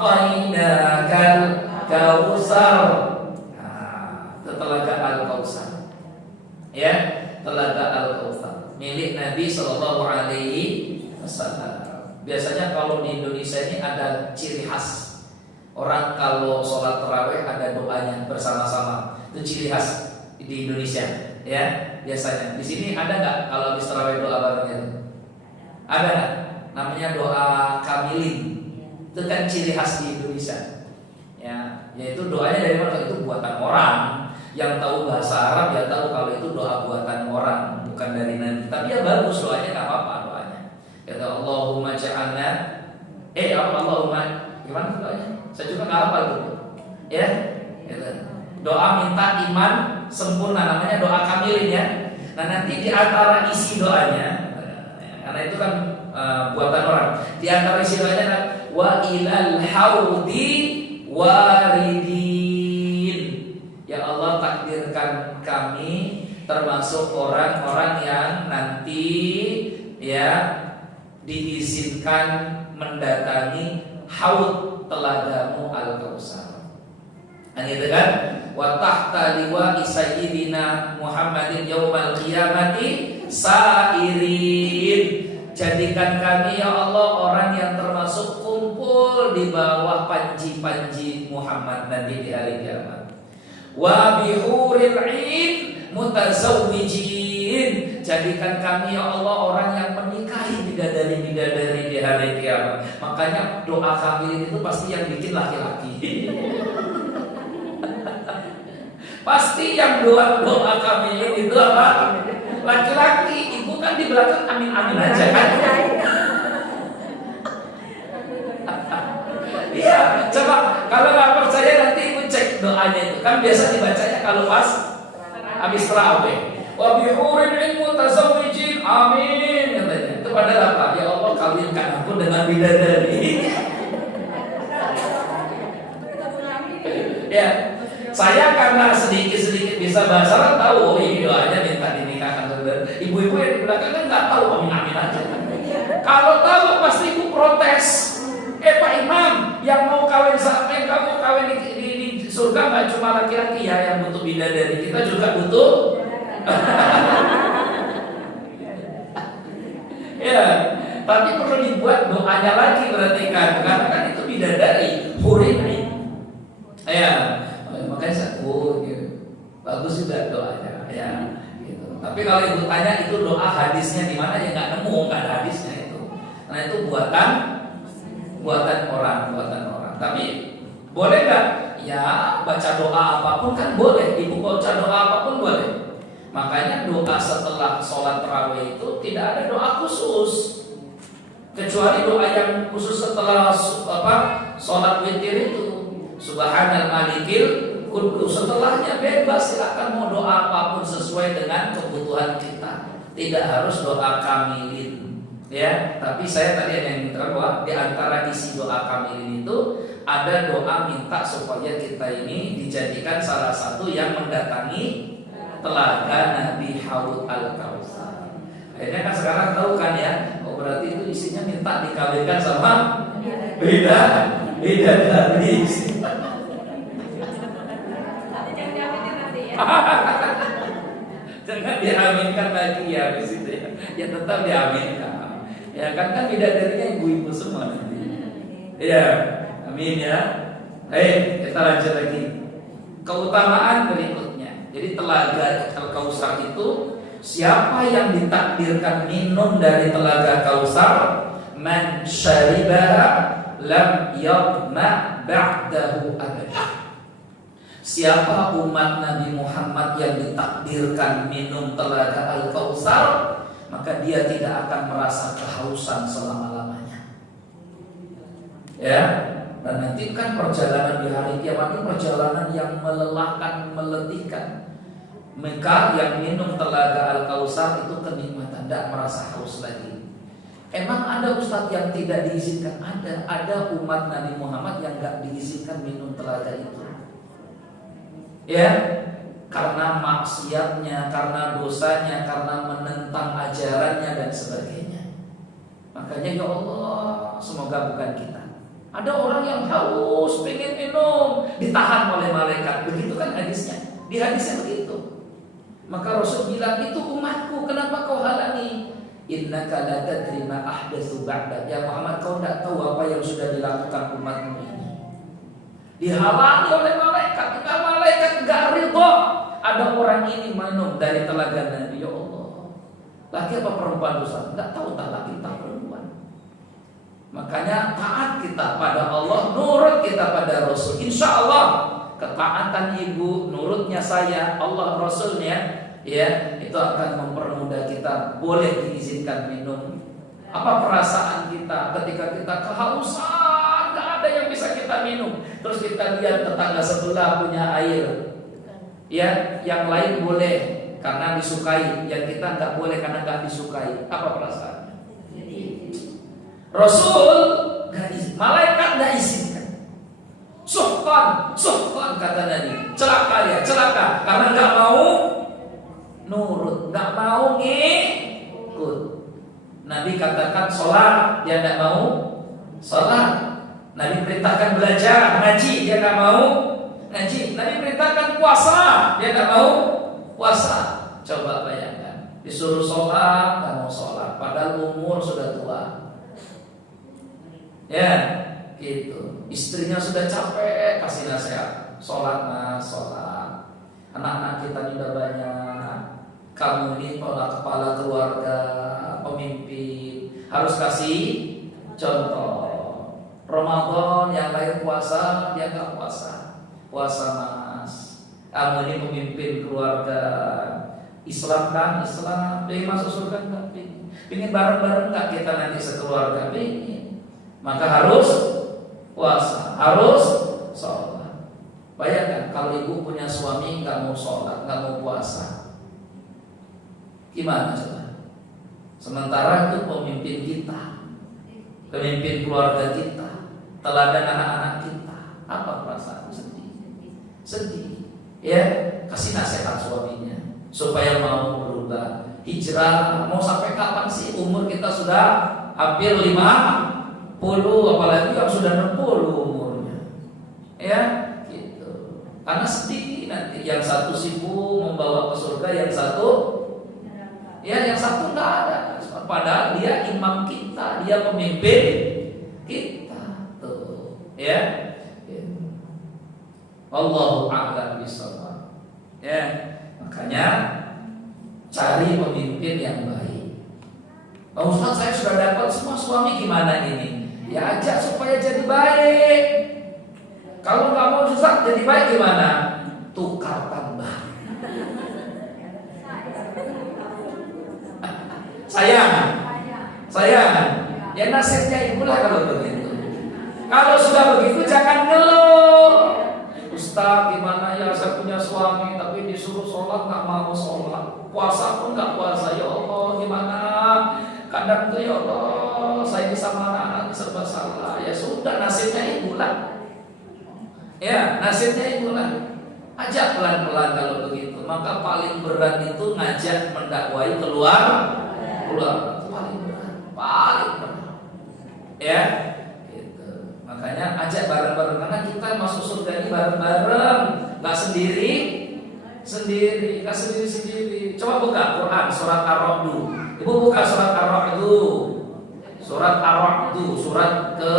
a'tainakal kautsar. Nah, itu telaga Al-Kautsar. Ya, Telaga Al-Kautsar milik Nabi Shallallahu Alaihi Wasallam. Biasanya kalau di Indonesia ini ada ciri khas. Orang kalau sholat tarawih ada doanya bersama-sama. Itu ciri khas di Indonesia, ya biasanya. Di sini ada nggak kalau habis tarawih doa bareng itu? Ada nggak? Namanya doa kamilin. Itu kan ciri khas di Indonesia. Ya, yaitu doanya dari mana? Itu buatan orang. Yang tahu bahasa Arab ya tahu kalau itu doa buatan orang, bukan dari Nabi. Tapi ya bagus doanya, nggak apa-apa doanya. Kata Allahumma ja'alna Allahumma gimana doanya? Saya juga nggak hafal dulu. Ya, gitu. Doa minta iman sempurna, namanya doa kamilin ya. Nah nanti di antara isi doanya, karena itu kan buatan orang. Di antara isi doanya kan wa ilal haudi waridin. Ya Allah, takdirkan kami termasuk orang-orang yang nanti ya diizinkan mendatangi haud telagamu Al-Kautsar. Nah gitu kan? Wa tahta liwa'i sayyidina Muhammadin yaumal qiyamati sa'irin. Jadikan kami ya Allah orang yang termasuk kumpul di bawah panji-panji Muhammad nanti di hari kiamat. Wa bihuril 'ain mutazawwijin. Jadikan kami ya Allah orang yang menikahi bidadari-bidadari di hari kiamat. Makanya doa kami itu pasti yang bikin laki-laki. Pasti yang doa kami itu apa? Laki-laki. Ibu kan di belakang amin-amin aja kan. Iya, coba kalau nggak percaya nanti ibu cek doanya itu. Kan biasa dibacanya kalau pas habis tarawih. Wa bihurin 'ain mutazawwijin. Amin katanya. Itu padahal apa? Ya Allah, kawinkan aku dengan bidadari. Ya, saya karena sedikit-sedikit bisa bahasa Arab tahu, oh ini doanya minta dinikahkan. Ibu-ibu yang di belakang kan nggak tahu, amin-amin aja. Kalau tahu pasti ibu protes. Pak Imam, yang mau kawin sampai kamu kawin di surga nggak cuma laki-laki ya yang butuh bidadari, kita juga butuh. Ya, tapi perlu dibuat doanya lagi berarti kan, karena kan itu bidadari, hurin. Ya, makanya saya gitu. Bagus juga doanya, ya. Gitu. Tapi kalau ibu tanya itu doa hadisnya di mana ya nggak nemu, nggak ada hadisnya itu. Karena itu buatan orang. Tapi boleh nggak? Ya baca doa apapun kan boleh. Ibu baca doa apapun boleh. Makanya doa setelah sholat tarawih itu tidak ada doa khusus, kecuali doa yang khusus setelah sholat witir itu. Subhanal malikil kudus. Setelahnya bebas, silakan mau doa apapun sesuai dengan kebutuhan kita. Tidak harus doa kamilin. Ya, tapi saya tadi ada yang minta bahwa di antara isi doa kamilin itu ada doa minta supaya kita ini dijadikan salah satu yang mendatangi telaga Nabi Haud Al-Kautsar. Akhirnya kan sekarang tahu kan ya, oh berarti itu isinya minta dikawinkan sama bidadari. Jangan diaminkan lagi ya habis itu ya. Ya tetap diaminkan. Ya kan bidadarinya ibu-ibu semua nanti. Iya, amin ya. Baik, kita lanjut lagi. Keutamaan berikutnya. Jadi telaga Al-Kautsar itu siapa yang ditakdirkan minum dari telaga Kautsar, man syaribaha lam yadma ba'dahu abada. Siapa umat Nabi Muhammad yang ditakdirkan minum telaga Al-Kautsar, maka dia tidak akan merasa kehausan selama-lamanya. Ya, dan nanti kan perjalanan di hari kiamat itu perjalanan yang melelahkan, meletihkan. Maka yang minum telaga Al-Kautsar itu kenikmatan, tidak merasa haus lagi. Emang ada ustadz yang tidak diizinkan? Ada umat Nabi Muhammad yang nggak diizinkan minum telaga itu. Ya, karena maksiatnya, karena dosanya, karena menentang ajarannya dan sebagainya. Makanya ya Allah, semoga bukan kita. Ada orang yang haus, pengen minum, ditahan oleh malaikat. Begitu kan hadisnya. Di hadisnya begitu. Maka Rasul bilang, itu umatku, kenapa kau halangi? Innaka la tadri ma ahdatsu ba'da. Ya Muhammad, kau tidak tahu apa yang sudah dilakukan umatmu ini. Dihalangi oleh malaikat, malaikat enggak ridha. Ada orang ini minum dari telaga Nabi. Ya Allah, laki apa perempuan dosa? Enggak tahu, tak laki tak perempuan. Makanya taat kita pada Allah, nurut kita pada Rasul. Insya Allah ketaatan ibu, nurutnya saya, Allah Rasulnya, ya itu akan mempermudah kita. Boleh diizinkan minum. Apa perasaan kita ketika kita kehausan, nggak ada yang bisa kita minum, terus kita lihat tetangga sebelah punya air, ya yang lain boleh karena disukai, yang kita nggak boleh karena nggak disukai. Apa perasaan? Rasul nggak izin, malaikat nggak izinkan. Suhkan kata Nabi, celaka ya, celaka karena nggak mau nurut, nggak mau ngikut. Nabi katakan sholat, dia nggak mau sholat. Nabi perintahkan belajar, ngaji, dia nggak mau ngaji. Nabi perintahkan puasa, dia nggak mau puasa. Coba bayangkan, disuruh sholat, nggak mau sholat, padahal umur sudah tua. Ya, gitu. Istrinya sudah capek, kasih nasihat, sholat mas, sholat. Anak-anak kita juga banyak. Kamu ini kepala keluarga, pemimpin, harus kasih contoh. Ramadan yang lain puasa, dia nggak puasa. Puasa mas. Kamu ini pemimpin keluarga. Islam kan, Islam. Pengen masuk surga nggak? Pengen bareng-bareng nggak kita nanti sekeluarga? Pengen. Maka harus puasa, harus sholat. Bayangkan kalau ibu punya suami nggak mau sholat, nggak mau puasa, gimana coba? Sementara itu pemimpin kita, pemimpin keluarga kita, teladan anak-anak kita, apa perasaan? Sedih, ya. Kasih nasihat suaminya supaya mau berubah. Hijrah mau sampai kapan sih? Umur kita sudah hampir 50, apalagi yang sudah 60 umurnya, ya gitu. Karena sedih nanti, yang satu sibuk membawa ke surga, yang satu nggak ada. Padahal dia imam kita, dia pemimpin kita, tuh, ya. Allahu a'lam bishawab. Ya, makanya cari pemimpin yang baik. Pak Ustaz, saya sudah dapat semua suami, gimana ini? Ya ajak supaya jadi baik. Kalau nggak mau susah jadi baik gimana? Tukar tambah. Sayang. Ya nasibnya ibu lah kalau begitu. Kalau sudah begitu jangan ngeluh. Ustaz, gimana ya, saya punya suami tapi disuruh sholat nggak mau sholat, puasa pun nggak puasa. Ya Allah, gimana? Kadang tuh ya Allah, saya bisa marah, serba salah. Ya sudah, nasibnya ibu lah. Ya, nasibnya ibu lah. Ajak pelan-pelan kalau begitu. Maka paling berat itu ngajak mendakwai keluar. Itu paling berat. Ya, gitu. Makanya ajak bareng-bareng, karena kita masuk surga ini bareng-bareng, nggak sendiri. Nggak sendiri. Coba buka Quran surat Ar-Ra'd. Ibu buka surat Ar-Ra'd. Surat Ar-Ra'd, surat ke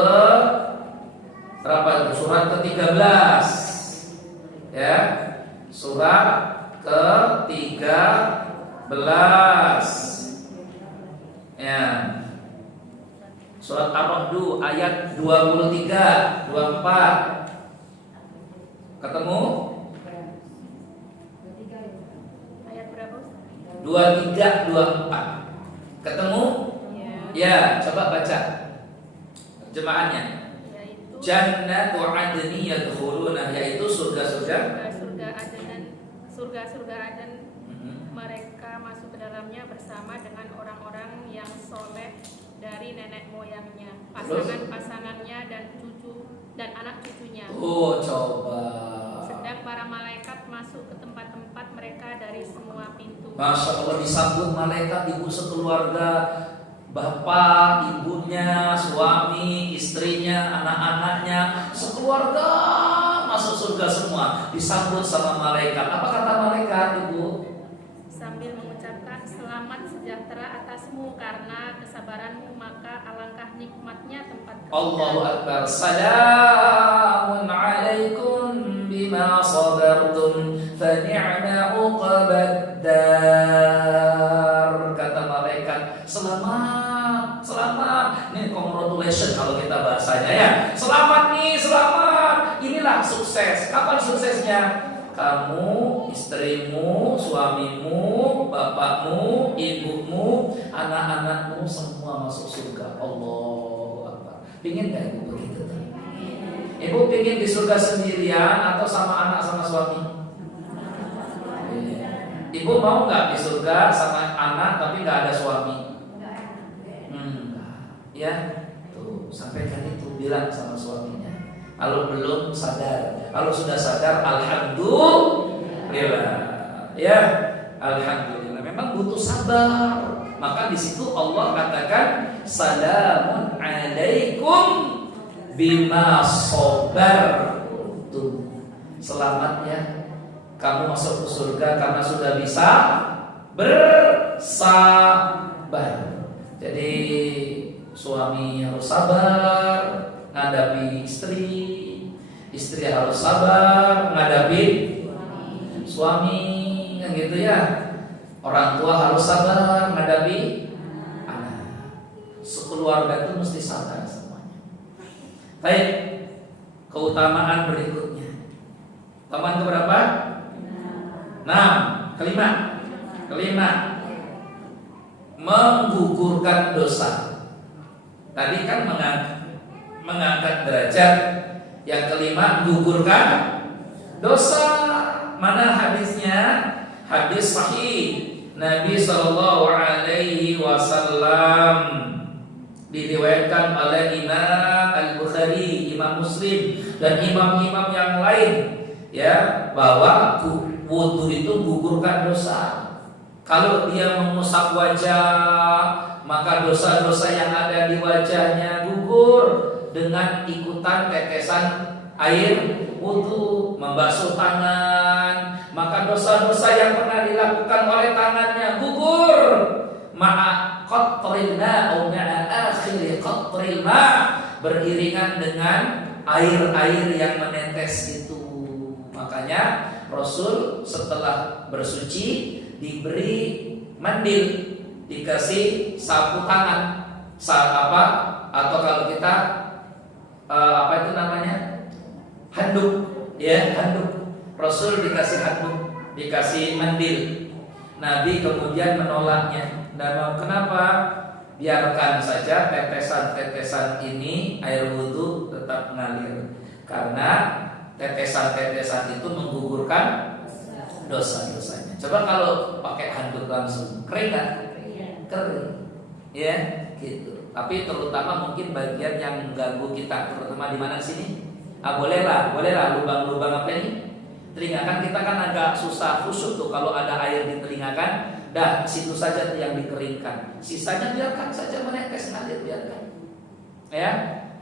berapa itu? Surat ke-13. Ya. Surat ke-13. Ya. Surat Ar-Ra'd ayat 23, 24. Ketemu? Ayat berapa? 23, 24. Ketemu? Ya, coba baca jemaahnya. Yaitu Jannatu adni yadkhuluna, yaitu surga-surga Aden, mereka masuk ke dalamnya bersama dengan orang-orang yang soleh dari nenek moyangnya, pasangannya dan anak cucunya. Oh, coba. Sedang para malaikat masuk ke tempat-tempat mereka dari semua pintu. Masya Allah, disambut malaikat ibu sekeluarga, bapak, ibunya, suami, istrinya, anak-anaknya, sekeluarga masuk surga semua, disambut sama malaikat. Apa kata malaikat, ibu? selamat sejahtera atasmu karena kesabaranmu, maka alangkah nikmatnya tempat kembali. Allahu Akbar. Salamun alaikum bima sabartum fa ni'ma uqbad dar. Kata malaikat, selamat, selamat. Ini congratulations kalau kita bahasanya ya. Selamat nih, selamat. Inilah sukses. Kapan suksesnya? Kamu, istrimu, suamimu, bapakmu, ibumu, anak-anakmu semua masuk surga. Allahu Akbar. Pingin gak ibu begitu? Ibu pingin di surga sendirian atau sama anak sama suami? Ibu mau nggak di surga sama anak tapi nggak ada suami? Ya, tuh sampaikan itu, bilang sama suaminya. Kalau belum sadar, kalau sudah sadar, alhamdulillah. Ya, alhamdulillah. Memang butuh sabar. Maka di situ Allah katakan, salamun alaikum bima sabar. Tuh, selamat ya. Kamu masuk ke surga karena sudah bisa bersabar. Jadi suami harus sabar menghadapi istri harus sabar menghadapi suami, kan gitu ya. Orang tua harus sabar menghadapi anak. Sekeluarga itu mesti sabar semuanya. Baik, keutamaan berikutnya. Keutamaan keberapa? 6. Kelima, menggugurkan dosa. Tadi kan mengangkat derajat. Yang kelima, menggugurkan dosa. Mana hadisnya? Hadis sahih Nabi Shallallahu Alaihi Wasallam, diriwayatkan oleh Imam Al-Bukhari, Imam Muslim, dan imam-imam yang lain, ya, bahwa wudu itu gugurkan dosa. Kalau dia mengusap wajah, maka dosa-dosa yang ada di wajahnya gugur dengan ikutan tetesan air wudu. Membasuh tangan, maka dosa-dosa yang pernah dilakukan oleh tangannya gugur. Ma'a qatril ma' au ma'a akhiri qatril ma', beriringan dengan air-air yang menetes itu. Makanya Rasul setelah bersuci diberi mandil, dikasih sapu tangan, atau kalau kita apa itu namanya, handuk, ya, handuk. Rasul dikasih handuk, dikasih mandil. Nabi kemudian menolaknya. Dan kenapa? Biarkan saja tetesan-tetesan ini, air wudhu tetap mengalir, karena tetesan-tetesan itu menggugurkan dosa-dosanya. Coba kalau pakai handuk langsung, kering nggak? Kering, ya, gitu. Tapi terutama mungkin bagian yang mengganggu kita, terutama di mana sini? Bolehlah lubang-lubang apa ini? Telinga kan kita kan agak susah khusyuk tuh kalau ada air di telinga kan. Dah, situ saja tuh yang dikeringkan. Sisanya biarkan saja menetes ngalir, biarkan. Ya,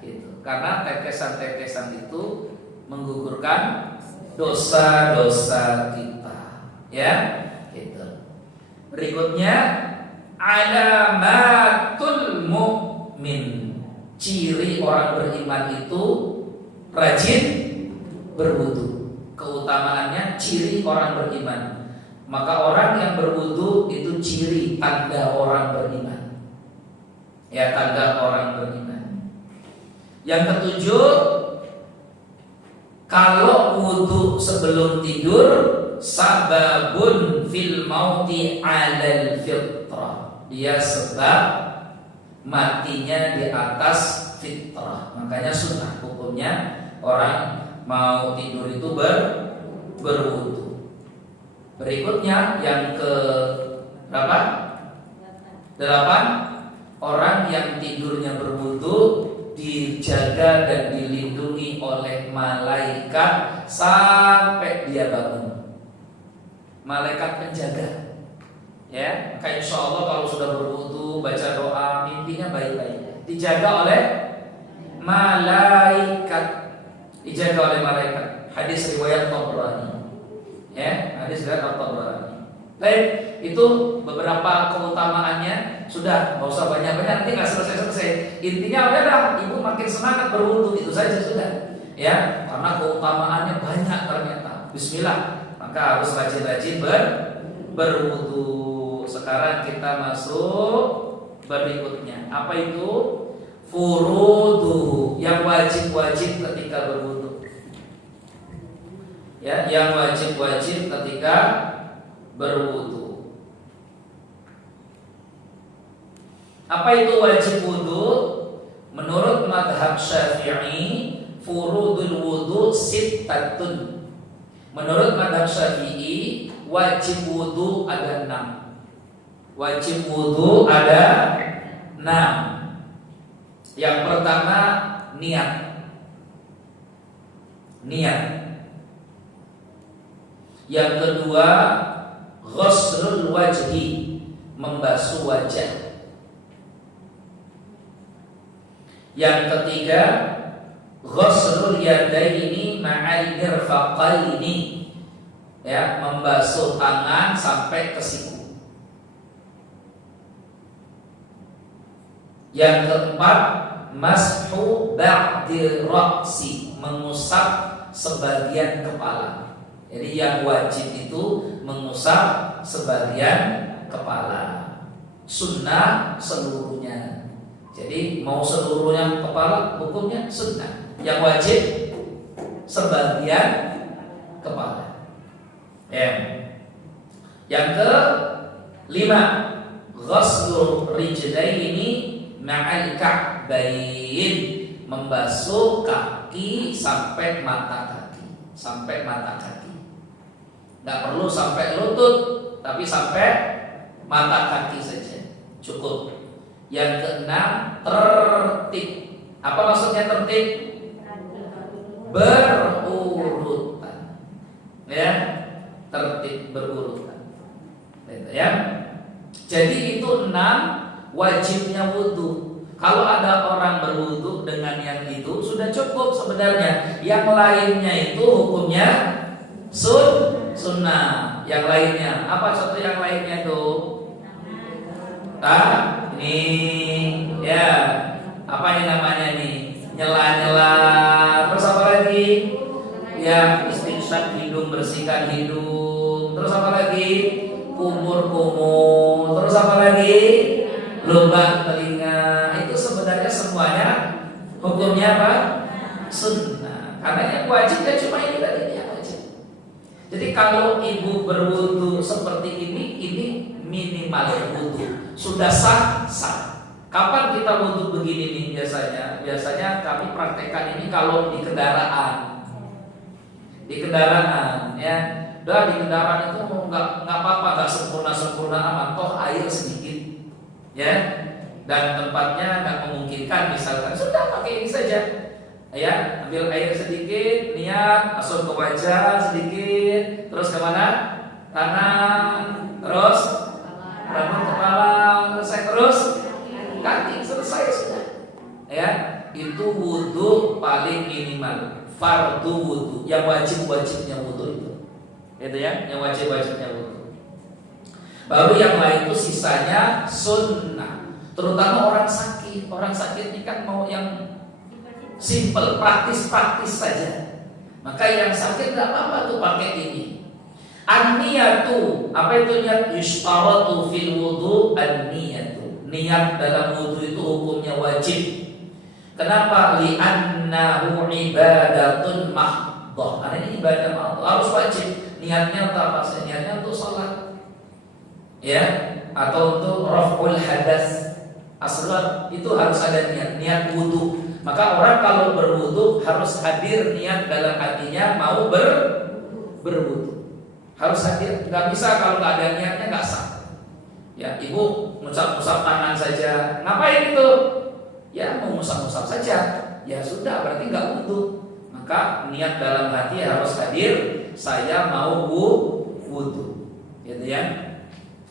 gitu. Karena tetesan-tetesan itu menggugurkan dosa-dosa kita. Ya, gitu. Berikutnya, alamatul mu'min. Ciri orang beriman itu rajin berwudu. Keutamaannya ciri orang beriman. Maka orang yang berwudu itu ciri tanda orang beriman. Ya, tanda orang beriman. Yang ketujuh, kalau wudu sebelum tidur sababun fil mauti 'alal fitrah. Dia sebab matinya di atas fitrah. Makanya sunnah hukumnya orang mau tidur itu berwudu. Berikutnya yang ke berapa? 8. Orang yang tidurnya berwudu dijaga dan dilindungi oleh malaikat sampai dia bangun. Malaikat penjaga. Ya, kayak insya Allah kalau sudah berwudu, baca doa, mimpinya baik-baik. Dijaga oleh malaikat. Dijaga oleh malaikat. Hadis riwayat Tabrani. Ya, hadis riwayat Tabrani. Baik, itu beberapa keutamaannya. Sudah, nggak usah banyak-banyak, nanti nggak selesai-selesai. Intinya udah, ibu makin semangat berwudu, itu saja sudah. Ya, karena keutamaannya banyak ternyata. Bismillah, maka harus rajin-rajin berwudu. Sekarang kita masuk berikutnya. Apa itu? Furuduhu, yang wajib-wajib ketika berwudu. Ya, yang wajib-wajib ketika berwudu. Apa itu wajib wudu? Menurut mazhab Syafi'i, furudul wudu sittatun. Menurut mazhab Syafi'i, wajib wudu ada 6. Wajib wudu ada 6. Yang pertama niat. Niat. Yang kedua ghuslul wajhi, membasuh wajah. Yang ketiga ghuslul yadaini ma'al mirfaqaini, ya, membasuh tangan sampai ke siku. Yang keempat mashu ba'di ra'si, mengusap sebagian kepala. Jadi yang wajib itu mengusap sebagian kepala. Sunnah seluruhnya. Jadi mau seluruhnya kepala hukumnya sunnah. Yang wajib sebagian kepala. Ya. Yang kelima ghuslu rijlaini ma'al ka'bain, membasuh kaki sampai mata kaki. Sampai mata kaki. Nggak perlu sampai lutut, tapi sampai mata kaki saja cukup. Yang keenam tertib. Apa maksudnya tertib? Berurutan. Ya, tertib berurutan. Ya. Jadi itu 6 wajibnya wudu. Kalau ada orang berwudu dengan yang itu sudah cukup sebenarnya. Yang lainnya itu hukumnya sunnah. Yang lainnya apa? Satu yang lainnya itu ini ya, apa yang namanya nih? Nyela-nyela. Terus apa lagi? Ya, istinsyak hidung, bersihkan hidung. Terus apa lagi? Kumur-kumur. Terus apa lagi? Lubang telinga. Itu sebenarnya semuanya hukumnya apa? Sunnah. Karena yang wajib ya cuma ini tadi yang wajib. Jadi kalau ibu berwudu seperti ini minimal wudu. Sudah sah. Kapan kita wudu begini nih biasanya? Biasanya kami praktekkan ini kalau di kendaraan. Di kendaraan ya. Udah di kendaraan itu nggak apa-apa, nggak sempurna amat, toh air sedikit. Ya. Dan tempatnya nggak memungkinkan, misalkan sudah pakai ini saja. Ya, ambil air sedikit, niat, langsung ke wajah sedikit, terus kemana? Tangan, terus rambut kepala, selesai, terus kaki, selesai sudah. Ya, itu wudu paling minimal, fardu wudu, yang wajibnya wudu itu. Itu ya, yang wajibnya wudu. Baru yang lain itu sisanya sunnah. Terutama orang sakit. Orang sakit ini kan mau yang simple, praktis saja. Maka yang sakit tidak apa-apa tuh pakai ini. An-niyatu, apa itu niat? Yushtaratu fil wudu an-niyatu. Niat dalam wudu itu hukumnya wajib. Kenapa? Li'annahu ibadatun mahdhah. Karena ini ibadah mahdhah, harus wajib. Niatnya untuk apa? Niatnya untuk sholat, ya, atau untuk raf'ul hadas asghar, itu harus ada niat wudu. Maka orang kalau berwudu harus hadir niat dalam hatinya mau berwudu. Harus hadir, nggak bisa kalau nggak ada niatnya nggak sah. Ya, ibu ngusap-ngusap tangan saja, ngapain itu? Ya mau ngusap-ngusap saja, ya sudah berarti nggak wudu. Maka niat dalam hati harus hadir, saya mau wudu, gitu ya.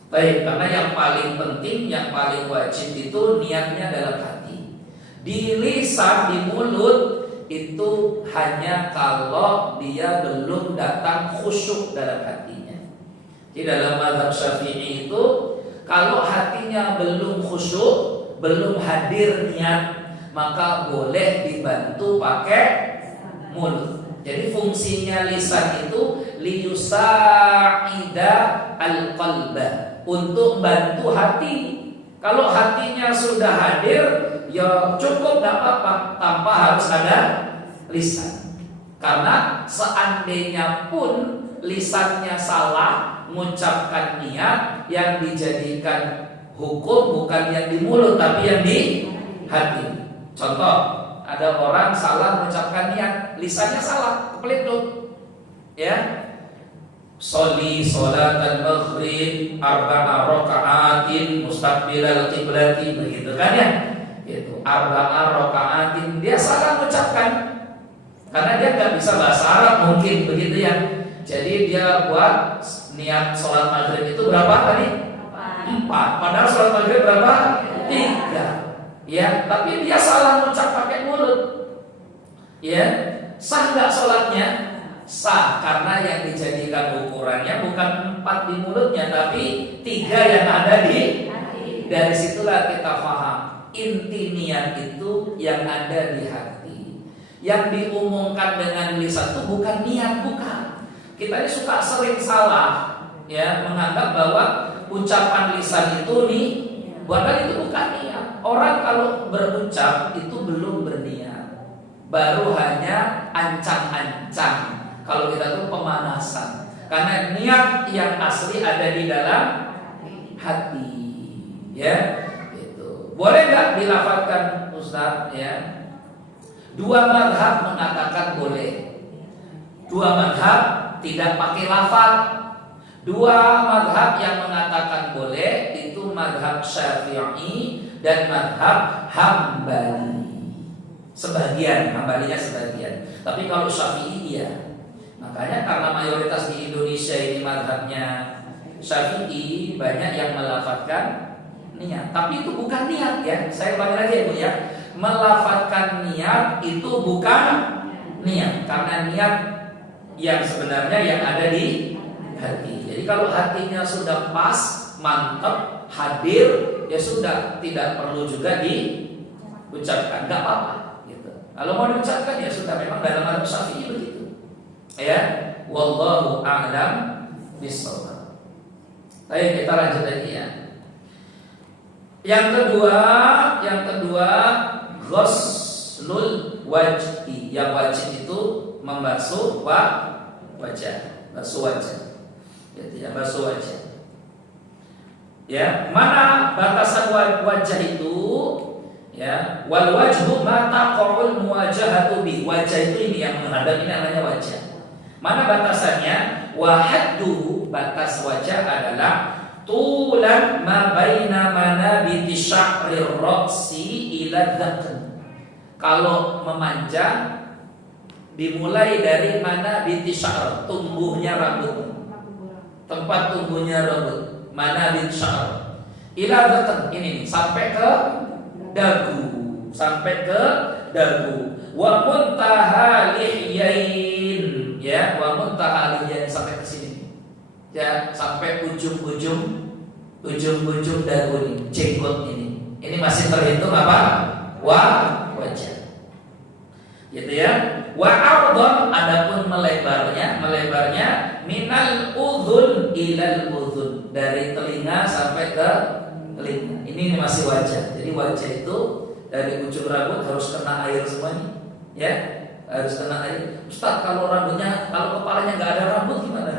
Baik, karena yang paling penting, yang paling wajib itu niatnya dalam hati. Di lisan, di mulut itu hanya kalau dia belum datang khusyuk dalam hatinya. Di dalam mazhab Syafi'i itu kalau hatinya belum khusyuk, belum hadir niat, maka boleh dibantu pakai mulut. Jadi fungsinya lisan itu liyusa'ida al-qalba, untuk bantu hati. Kalau hatinya sudah hadir, ya cukup, tidak apa-apa, tanpa harus ada lisan. Karena seandainya pun lisannya salah mengucapkan niat, yang dijadikan hukum bukan yang di mulut tapi yang di hati. Contoh, ada orang salah mengucapkan niat, lisannya salah, kepelitut. Ya. Sholli sholatan maghrib arba'a raka'atin mustaqbilal qiblati, begitu kan ya? Itu arba'a raka'atin, dia salah mengucapkan karena dia nggak bisa bahasa Arab mungkin, begitu ya. Jadi dia buat niat sholat maghrib itu berapa tadi? 4. Padahal sholat maghrib berapa? 3. Ya, tapi dia salah mengucap pakai mulut. Ya, sah nggak sholatnya? Sah, karena yang dijadikan ukurannya bukan 4 di mulutnya, tapi 3 yang ada di hati. Dari situlah kita paham inti niat itu yang ada di hati. Yang diumumkan dengan lisan itu bukan niat, bukan. Kita ini suka sering salah, ya, menganggap bahwa ucapan lisan itu nih, padahal itu bukan niat. Orang kalau berucap itu belum berniat, baru hanya ancang-ancang. Kalau kita tuh pemanasan, karena niat yang asli ada di dalam hati, ya. Gitu. Boleh nggak dilafalkan, Ustaz? Ya. 2 mazhab mengatakan boleh. 2 mazhab tidak pakai lafal. 2 mazhab yang mengatakan boleh itu mazhab Syafi'i dan mazhab Hambali. Sebagian, Hambalinya sebagian. Tapi kalau Syafi'i iya. Makanya karena mayoritas di Indonesia ini mazhabnya Syafi'i, banyak yang melafalkan niat. Tapi itu bukan niat ya. Saya ulangi lagi ya Bu ya. Melafalkan niat itu bukan niat, karena niat yang sebenarnya yang ada di hati. Jadi kalau hatinya sudah pas, mantap, hadir, ya sudah, tidak perlu juga diucapkan, nggak apa-apa. Gitu. Kalau mau diucapkan ya sudah, memang dalam mazhab Syafi'i begitu. Ya, wallahu a'lam bishawab. Baik, kita lanjut lagi ya. Yang kedua ghuslul wajhi. Yang wajib itu membasuh wajah, basuh wajah. Ya, basuh wajah. Ya, mana batasan wajah itu? Ya, wal wajhu ma taqul muwajahatu bi. Wajah itu ini yang menghadap, ini namanya wajah. Mana batasannya? Wa hadduhu, batas wajah adalah tulan ma baina manabiti sya'rir ra'si ila dzaqn. Kalau memanjang dimulai dari manabiti sya'r, tumbuhnya rambut. Tempat tumbuhnya rambut, manabit sya'r. Ila dzaqn, ini sampai ke dagu, sampai ke dagu. Wa muntaha lihyain, ya, wa muntaha lihyain, sampai ke sini. Ya, sampai ujung-ujung dagu ini, jenggot ini. Ini masih terhitung apa? Wajah. Gitu ya. Wa ardhon, adapun melebarnya minal udhun ilal udhun, dari telinga sampai ke telinga. Ini masih wajah. Jadi wajah itu dari ujung rambut harus kena air semuanya. Ya, harus kena air. Ustaz, kalau kepalanya nggak ada rambut gimana?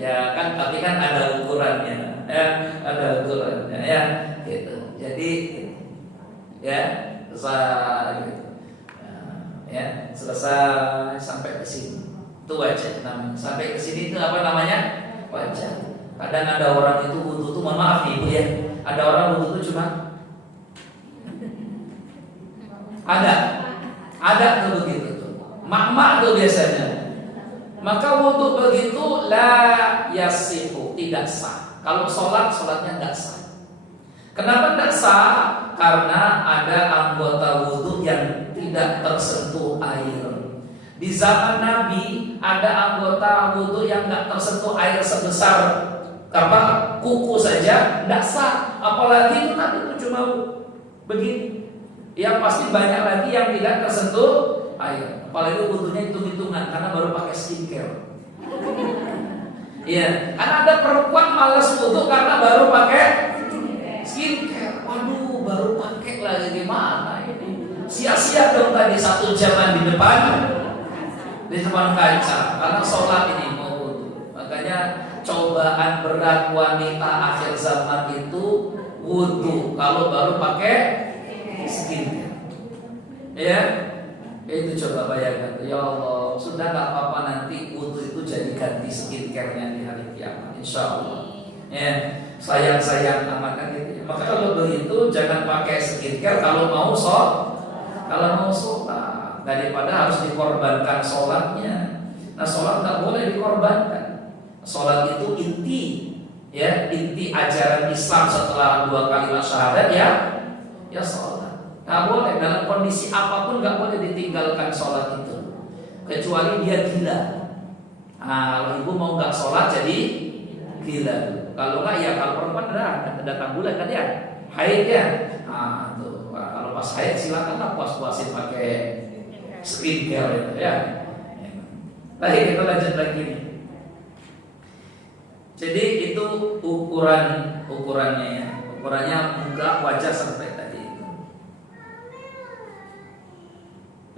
Ya kan, tapi kan ada ukurannya. Ya, ada ukurannya. Ya, gitu. Jadi, ya, selesai. Gitu. Ya, selesai sampai ke sini. Itu wajah namanya. Sampai ke sini itu apa namanya? Wajah. Kadang ada orang itu wudu tuh, mohon maaf nih Ibu ya, ada orang wudu tuh cuma ada tuh begitu tuh, mak-mak tuh biasanya. Maka wudu begitu la yasihu, tidak sah. Kalau sholatnya tidak sah. Kenapa tidak sah? Karena ada anggota wudu yang tidak tersentuh air. Di zaman Nabi ada anggota wudu yang nggak tersentuh air sebesar kuku saja nggak sah. Apalagi itu Nabi itu cuma begini. Yang pasti banyak lagi yang tidak tersentuh air. Apalagi wudunya hitung-hitungan karena baru pakai skincare. Iya, karena ada perempuan malas wudu karena baru pakai skincare. Waduh, baru pakai lagi gimana ini? Sia-sia dong tadi 1 jam di depan kaca karena sholat ini mau wudu. Makanya cobaan berat wanita akhir zaman itu wudu kalau baru pakai skincare. Ya, itu coba bayangkan. Ya Allah, sudah nggak apa-apa nanti wudu itu jadi ganti skincare-nya di hari kiamat, insya Allah. Ya, sayang amat kan gitu. Maka kalau begitu jangan pakai skincare kalau mau sholat daripada harus dikorbankan sholatnya. Nah, sholat nggak boleh dikorbankan. Sholat itu inti ajaran Islam setelah 2 kalimat syahadat ya sholat. Nggak boleh dalam kondisi apapun nggak boleh ditinggalkan sholat itu kecuali dia gila. Kalau ibu mau nggak sholat jadi gila. Kalau nggak ya kalau perempuan datang bulan kan ya haid ya. Tuh kalau pas haid silakanlah puas-puasin pakai skincare itu ya. Baik, kita lanjut lagi nih. Jadi itu ukurannya ya. Ukurannya muka, wajah sampai tadi itu.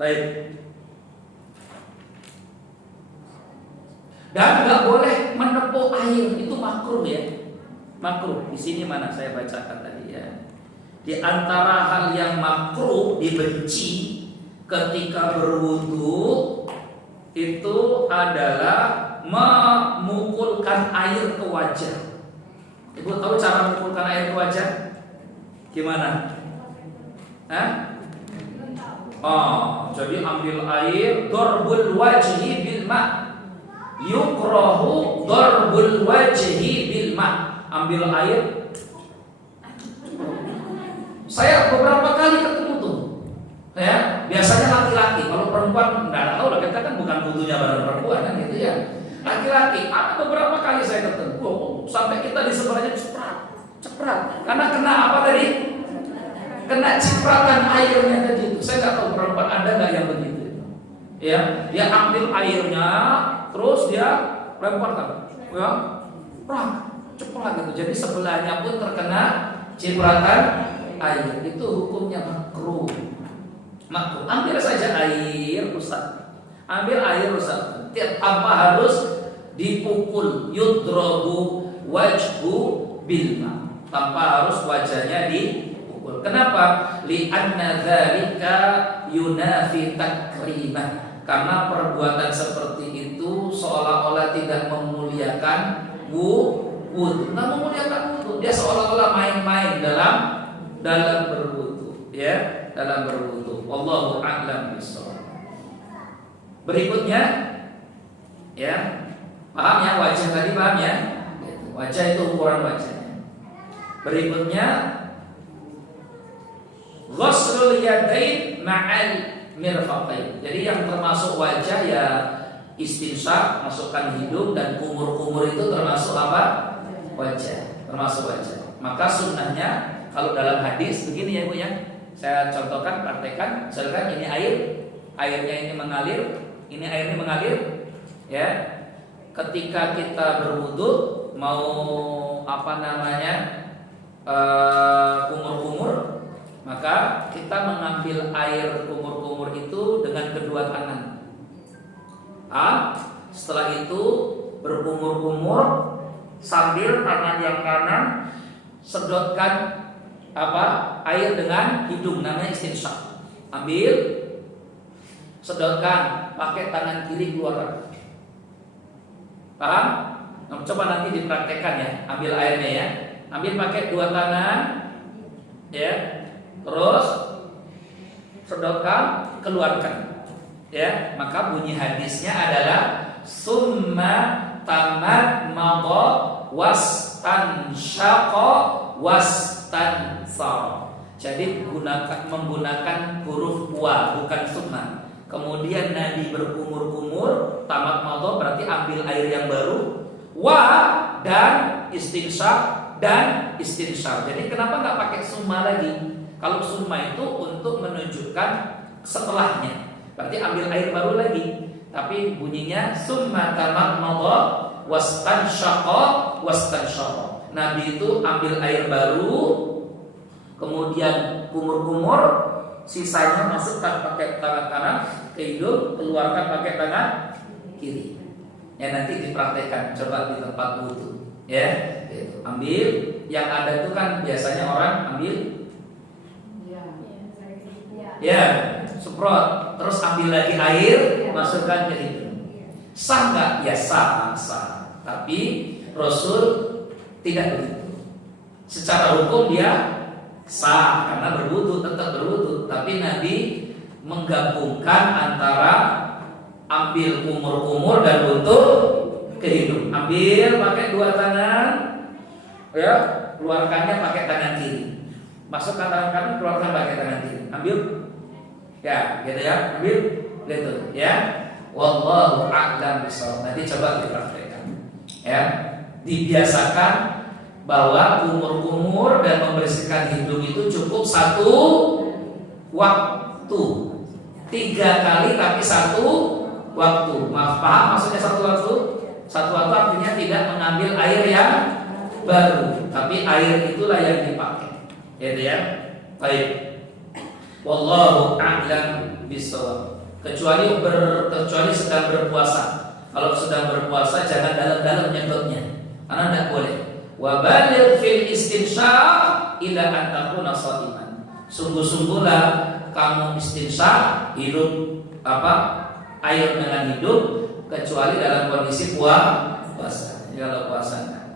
Baik. Dan nggak boleh menepuk air, itu makruh ya. Makruh. Di sini mana saya bacakan tadi ya. Di antara hal yang makruh dibenci ketika berwudu itu adalah memukulkan air ke wajah. Ibu tahu cara memukulkan air ke wajah? Gimana? Jadi ambil air, darbul wajhi bil ma. Yukrahu darbul wajhi bil ma. Ambil air. Saya beberapa kali ketemu tuh. Ya, biasanya laki-laki. Kalau perempuan enggak tahu lah, kita kan bukan butuhnya barang perempuan kan gitu ya. Laki-laki, ada beberapa kali saya ketemu, sampai kita di sebelahnya ceprat. Karena kena apa tadi? Kena cipratan airnya tadi itu. Saya nggak tahu perempuan ada nggak yang begitu. Ya, dia ambil airnya, terus dia lemparkan, ya, ceprat gitu. Jadi sebelahnya pun terkena cipratan air. Itu hukumnya makruh. Ambil saja air rusak. Tanpa harus dipukul. Yudrabu wajhu bilma. Tanpa harus wajahnya dipukul. Kenapa? Li'anna dzalika yunafi takrimah. Karena perbuatan seperti itu seolah-olah tidak memuliakan wudu. Nggak memuliakan wudu. Dia seolah-olah main-main dalam berwudu, ya, dalam berwudu. Wallahu a'lam bishawab. Berikutnya, ya, paham ya wajah tadi, paham ya? Wajah itu ukuran wajahnya. Berikutnya, ghuslul yadain ma'al mirfaqain. Jadi yang termasuk wajah ya istinsyaq, masukkan hidung, dan kumur-kumur itu termasuk apa? Wajah, termasuk wajah. Maka sunnahnya kalau dalam hadis begini ya Bu ya. Saya contohkan, praktekkan. Misalkan ini airnya ini mengalir, ini airnya mengalir, ya. Ketika kita berwudu mau kumur-kumur, maka kita mengambil air kumur-kumur itu dengan kedua tangan. Setelah itu berkumur-kumur sambil tangan yang kanan sedotkan air dengan hidung, namanya istinsyaq. Ambil, sedotkan, pakai tangan kiri keluarkan. Paham? Nah, coba nanti dipraktekkan ya. Ambil airnya ya. Ambil pakai 2 tangan, ya. Terus sedotkan, keluarkan. Ya, maka bunyi hadisnya adalah summa tamat madha wastansyaqa wastansar. Jadi menggunakan huruf wa, bukan summa. kemudian Nabi berkumur-kumur, tamat madha berarti ambil air yang baru, wa dan istinsyaq dan istinsyar. Jadi kenapa nggak pakai summa lagi? Kalau summa itu untuk menunjukkan setelahnya, berarti ambil air baru lagi. Tapi bunyinya summa tamat madha wastansyaqa wastansyara. Nabi itu ambil air baru, kemudian kumur-kumur, sisanya masukkan pakai tangan kanan ke hidung, keluarkan pakai tangan kiri. Ya nanti dipraktekkan, coba di tempat wudhu. Ya, gitu. Ambil, yang ada itu kan biasanya orang ambil, ya, semprot, terus ambil lagi air, masukkan ke hidung. Sah nggak? Ya sah, sah. Tapi Rasul tidak begitu. Secara hukum dia sah karena berwudu, tetap berwudu. Tapi Nabi menggabungkan antara ambil kumur-kumur dan wudu ke hidung. Ambil pakai dua tangan, ya, keluarkannya pakai tangan kiri. Masukkan tangan kanan, keluarkan pakai tangan kiri. Ambil, ya, gitu ya, ambil, gitu, ya. Wallahu a'lam bishawab. Nanti coba dipraktekkan, ya. Dibiasakan bahwa kumur-kumur dan membersihkan hidung itu cukup satu waktu, 3 kali tapi satu waktu. Maaf, paham maksudnya satu waktu? Satu waktu artinya tidak mengambil air yang baru, tapi air itulah yang dipakai. Gitu ya. Baik. Wallahu a'lam bishawab. Kecuali sedang berpuasa. Kalau sedang berpuasa jangan dalam-dalam nyedotnya, karena tidak boleh. Wa baligh fil istinsyaq ila an takuna shaiman. Sungguh-sungguhlah kamu istinsyaq, hidup air dengan hidup, kecuali dalam kondisi puasa. Kalau puasa,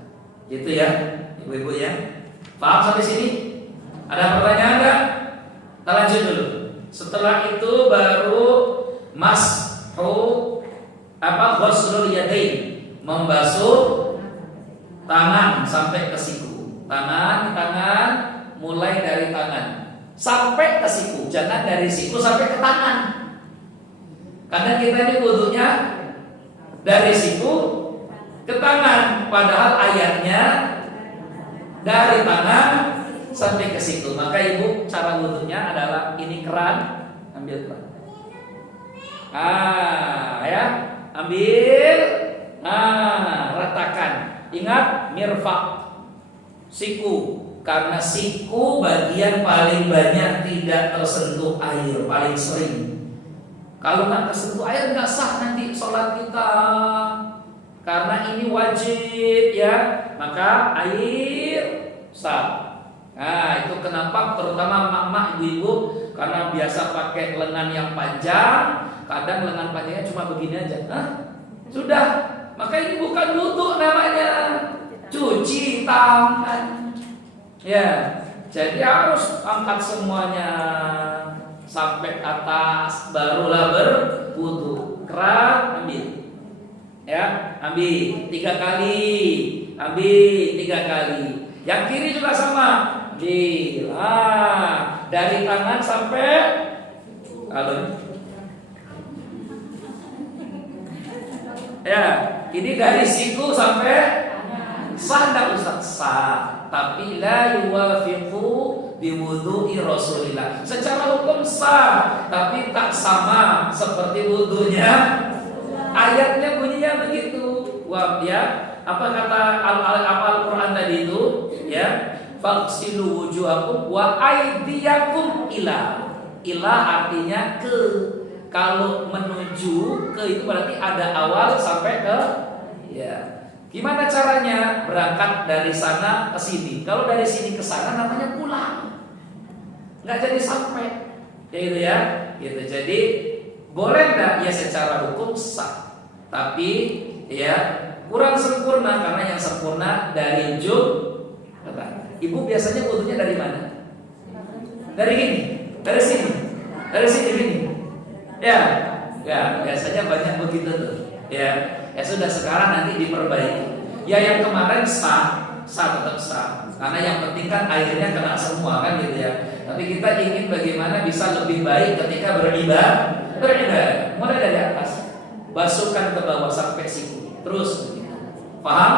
gitu ya, ibu-ibu ya. Paham sampai sini? Ada pertanyaan enggak? Kita lanjut dulu. Setelah itu baru ghuslul yadain, membasuh tangan sampai ke siku. Tangan mulai dari tangan sampai ke siku, jangan dari siku sampai ke tangan. Karena kita ini wudunya dari siku ke tangan, padahal ayatnya dari tangan sampai ke situ. Maka ibu cara wudunya adalah ini keran, ambil keran. Ya, ambil, ratakan. Ingat mirfaq, siku, karena siku bagian paling banyak tidak tersentuh air, paling sering. Kalau nggak tersentuh air nggak sah nanti sholat kita, karena ini wajib ya. Maka air sah. Nah itu kenapa terutama mak-mak ibu-ibu, karena biasa pakai lengan yang panjang, kadang lengan panjangnya cuma begini aja. Sudah, maka ini bukan wudu namanya, cuci tangan. Ya, jadi harus angkat semuanya sampai atas, barulah berwudu. Keran ambil, ya, ambil 3 kali, ambil 3 kali. Yang kiri juga sama, ambil. Dari tangan sampai ya, ini dari siku sampai sah enggak Ustaz? Sah, tapi la yuwafiqu biwudu'i Rasulillah. Secara hukum sah, tapi tak sama seperti wudunya. Ayatnya bunyinya begitu. Wah, ya. Apa kata Al-Quran tadi itu? Ya, faghsilu wujuhakum wa aydiyakum ila. Ila artinya ke. Kalau menuju ke itu berarti ada awal sampai ke, ya. Gimana caranya? Berangkat dari sana ke sini. Kalau dari sini ke sana namanya pulang, nggak jadi sampai, ya gitu ya. Gitu. Jadi boleh nggak? Ya secara hukum sah, tapi ya kurang sempurna, karena yang sempurna dari ujung. Ibu biasanya wudunya dari mana? Dari gini, dari sini, dari sini gini. Ya, biasanya banyak begitu tuh. Ya sudah, sekarang nanti diperbaiki. Ya yang kemarin sah tetap sah, karena yang penting kan airnya kena semua kan gitu ya. Tapi kita ingin bagaimana bisa lebih baik ketika beribadah. Mulai dari atas, basuhkan ke bawah sampai siku. Terus begitu. Paham?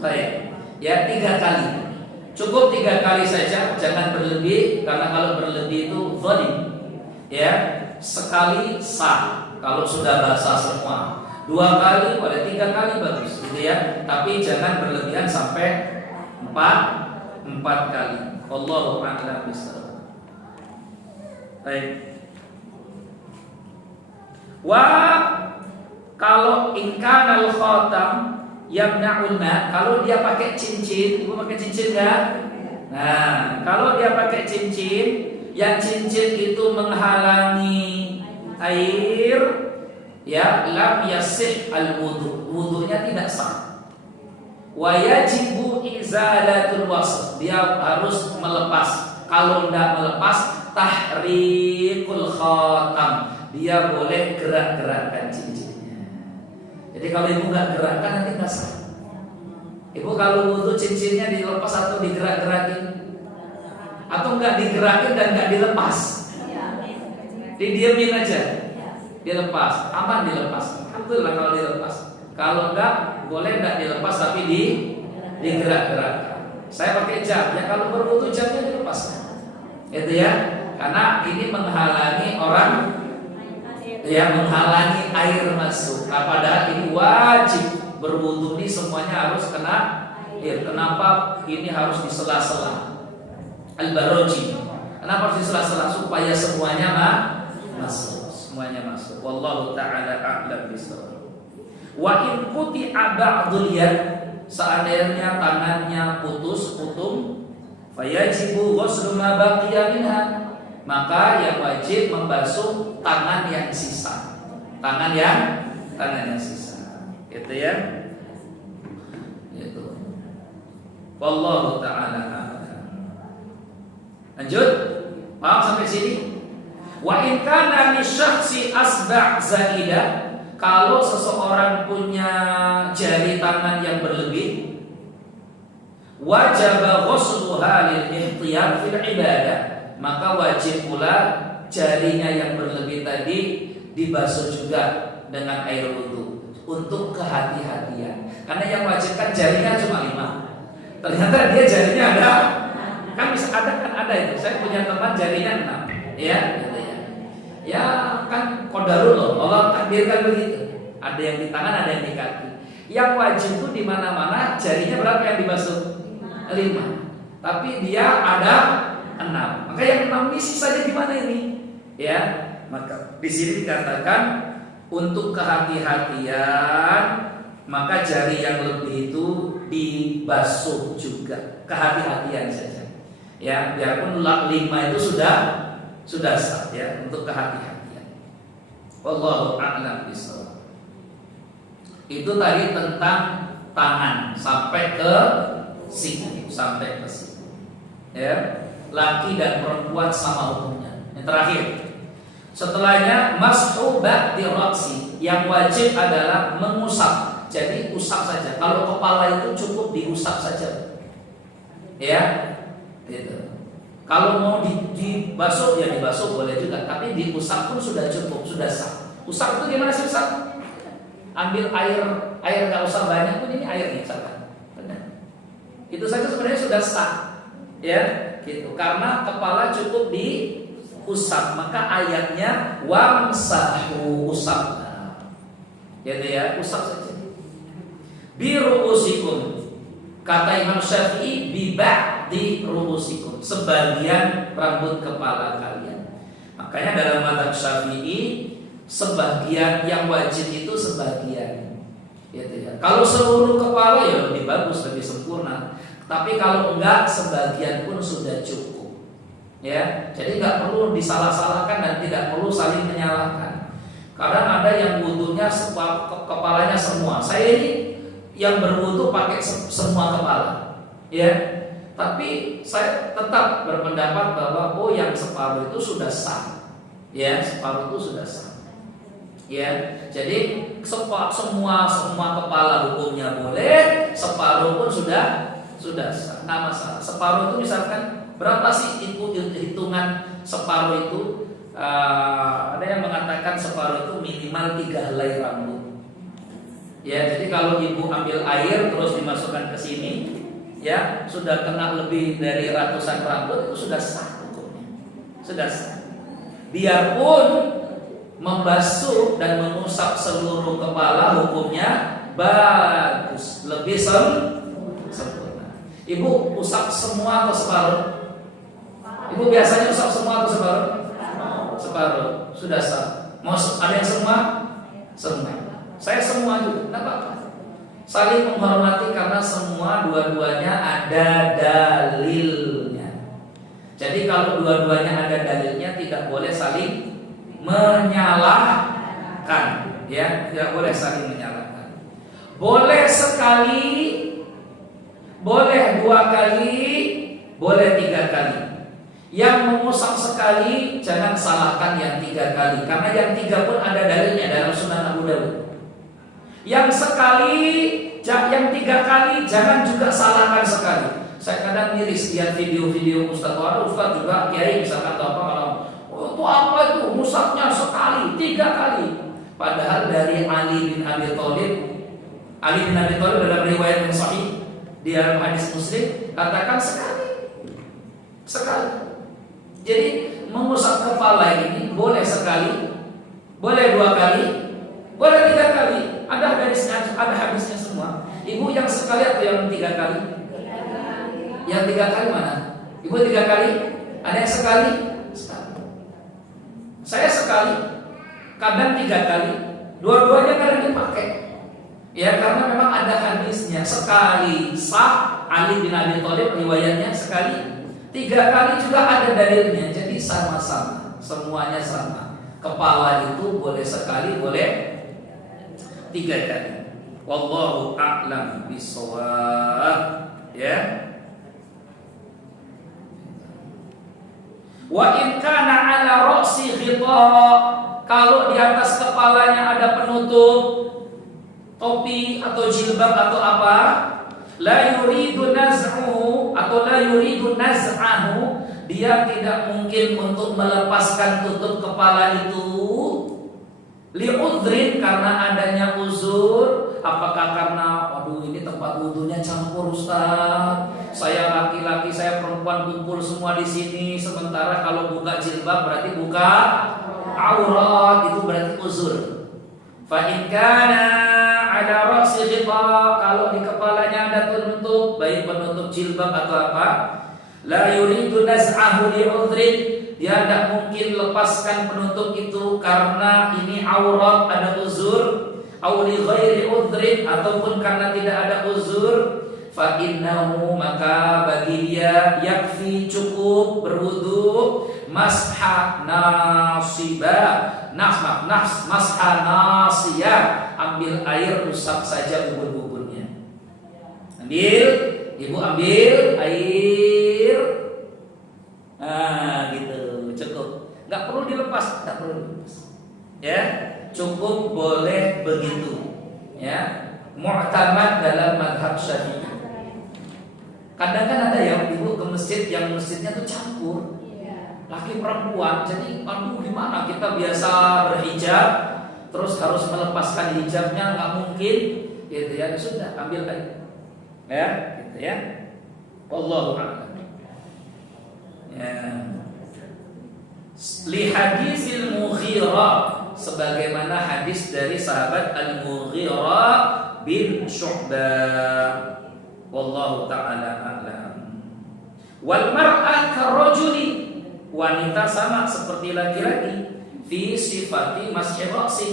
Baik. Ya, 3 kali. Cukup 3 kali saja, jangan berlebih, karena kalau berlebih itu zalim. Ya, sekali sah kalau sudah basah semua. 2 kali, boleh 3 kali bagus, gitu ya. Tapi jangan berlebihan sampai 4 kali. Wallahu a'lam bishawab. Baik. Kalau ingkanal khatam yamna'ul ma, kalau dia pakai cincin, ibu pakai cincin enggak? Nah, kalau dia pakai cincin, yang cincin itu menghalangi air, ya lam yasih al wudu, wudunya tidak sah. Wa yajibu izalatul wasf, dia harus melepas. Kalau tidak melepas, tahrikul khatam, dia boleh gerak-gerakkan cincinnya. Jadi kalau ibu nggak gerakkan nanti nggak sah. Ibu kalau wudu cincinnya dilepas atau digerak-gerakin, atau nggak digerakin dan nggak dilepas, didiemin aja, dilepas, aman dilepas. Alhamdulillah kalau dilepas. Kalau nggak, boleh nggak dilepas tapi digerak-gerakkan. Saya pakai jam, ya kalau berwudu jamnya dilepas, itu ya, karena ini menghalangi orang, ya menghalangi air masuk. Padahal ini wajib berwudu ini semuanya harus kena air. Kenapa ini harus di sela-sela? Al-Baroji. Kenapa harus di sela-sela? Supaya semuanya masuk, semuanya masuk. Wallahu ta'ala a'lam bishawab. Wa in quti'a ba'dul yad, seandainya tangannya putus-putung, fayajibu ghuslu ma baqiya minha, maka yang wajib membasuh tangan yang sisa. Tangan yang sisa. Gitu ya. Gitu. Wallahu ta'ala a'lam. Lanjut. Paham sampai sini? Wa in kana li syakhsi asba' zaidah, kalau seseorang punya jari tangan yang berlebih, wajib ghusluha lil ihtiyat fil ibadah, maka wajib pula jarinya yang berlebih tadi dibasuh juga dengan air wudu untuk kehati-hatian. Karena yang wajib kan jarinya cuma 5. Ternyata dia jarinya ada, kan bisa ada itu. Saya punya teman jarinya 6, ya, gitu ya. Ya kan qadarullah, Allah takdirkan begitu. Ada yang di tangan, ada yang di kaki. Yang wajib itu di mana-mana jarinya berapa yang dibasuh? 5. Tapi dia ada 6. Maka yang 6 ini sisanya gimana ini? Ya, maka di sini dikatakan untuk kehati-hatian, maka jari yang lebih itu dibasuh juga. Kehati-hatian saja. Ya, biarpun 5 itu sudah sah ya, untuk kehati-hatian. Wallahu a'lam bishawab. Itu tadi tentang tangan sampai ke siku, ya. Laki dan perempuan sama hukumnya. Yang terakhir, setelahnya mashu ba'di ra'si, yang wajib adalah mengusap. Jadi usap saja. Kalau kepala itu cukup diusap saja, ya, gitu. Kalau mau dibasuh ya dibasuh boleh juga, tapi diusap pun sudah cukup, sudah sah. Usap itu gimana sih usap? Ambil air nggak usah banyak pun, ini air nih misalkan. Itu saja sebenarnya sudah sah, ya, gitu. Karena kepala cukup diusap, maka ayatnya wamsahu, usap, gitu ya, usap saja. Biruusikum, kata Imam Syafi'i, di ruusikum, sebagian rambut kepala kalian. Makanya dalam mazhab Syafi'i sebagian yang wajib itu sebagian, gitu ya. Kalau seluruh kepala ya lebih bagus, lebih sempurna. Tapi kalau enggak, sebagian pun sudah cukup, ya. Jadi enggak perlu disalah-salahkan dan tidak perlu saling menyalahkan. Kadang ada yang wudunya kepalanya semua. Saya ini yang berwudu pakai semua kepala, ya. Tapi saya tetap berpendapat bahwa yang separuh itu sudah sah, ya, separuh itu sudah sah, ya. Jadi semua kepala hukumnya boleh, separuh pun sudah sah, nggak masalah. Separuh itu misalkan berapa sih hitungan separuh itu? ada yang mengatakan separuh itu minimal 3 helai rambut. Ya, jadi kalau ibu ambil air terus dimasukkan ke sini, ya sudah kena lebih dari ratusan rambut itu sudah sah hukumnya, sudah sah. Biarpun membasuh dan mengusap seluruh kepala hukumnya bagus, lebih sempurna. Ibu usap semua atau separuh? Ibu biasanya usap semua atau separuh? Separuh, sudah sah. Mau ada yang semua? Semua. Saya semua juga, tidak apa-apa. Saling menghormati karena semua dua-duanya ada dalilnya. Jadi kalau dua-duanya ada dalilnya tidak boleh saling menyalahkan, ya, tidak boleh saling menyalahkan. Boleh sekali, boleh 2 kali, boleh 3 kali. Yang mengusap sekali jangan salahkan yang 3 kali, karena yang 3 pun ada dalilnya dalam Sunan Abu Dawud. Yang sekali, yang 3 kali jangan juga salahkan sekali. Saya kadang miris lihat video-video Ustaz. Waduh, Ustaz juga kiai misalkan atau apa, kalau itu apa itu musabnya sekali, 3 kali. Padahal dari Ali bin Abi Thalib dalam riwayat yang sahih di dalam hadis Muslim katakan sekali. Jadi mengusap kepala ini boleh sekali, boleh 2 kali, boleh 3 kali. Ada hadisnya, ada hadisnya semua. Ibu yang sekali atau yang 3 kali? Yang 3 kali mana? Ibu 3 kali? Ada yang sekali? Saya sekali, kadang 3 kali, dua-duanya kadang dipakai. Ya karena memang ada hadisnya sekali sah. Ali bin Abi Thalib riwayatnya sekali, 3 kali juga ada dalilnya. Jadi sama-sama, semuanya sama. Kepala itu boleh sekali, boleh 3 kali. Wallahu a'lam bishawab. Ya. Wa in kana 'ala ra'si ghita, kalau di atas kepalanya ada penutup topi atau jilbab atau apa, la yuridu naz'uhu atau la yuridu naz'ahu, dia tidak mungkin untuk melepaskan tutup kepala itu li'udhrin, karena adanya uzur. Apakah karena waduh ini tempat wudunya campur Ustaz, saya laki-laki saya perempuan kumpul semua di sini, sementara kalau buka jilbab berarti buka aurat, itu berarti uzur. Fa in kana ala ra'si ghita, kalau di kepalanya ada penutup, baik penutup jilbab atau apa, la yuridu naz'ahu li'udhrin, dia tidak mungkin lepaskan penutup itu karena ini aurat, ada uzur, au li ghairi udhrin, ataupun karena tidak ada uzur, fa innahu, maka bagi dia yakfi, cukup berwudu, masha nasibah, masha nasiyah, ambil air usap saja ubun-ubunnya. Ibu ambil air, gitu, cukup, nggak perlu dilepas, ya, cukup boleh begitu, ya, mu'tamad dalam mazhab Syafi'i. Kadang kan ada ya ibu ke masjid yang masjidnya tuh campur, laki perempuan, jadi aduh gimana kita biasa berhijab terus harus melepaskan hijabnya, nggak mungkin, gitu ya, sudah ambil air, ya, gitu ya. Wallahu a'lam. Ya. Li hadisil Mughirah, sebagaimana hadis dari sahabat Al-Mughirah bin Syu'bah. Wallahu ta'ala a'lam. Wal mar'at karrajuli, wanita sama seperti laki-laki, fi sifati mas'i ra'si,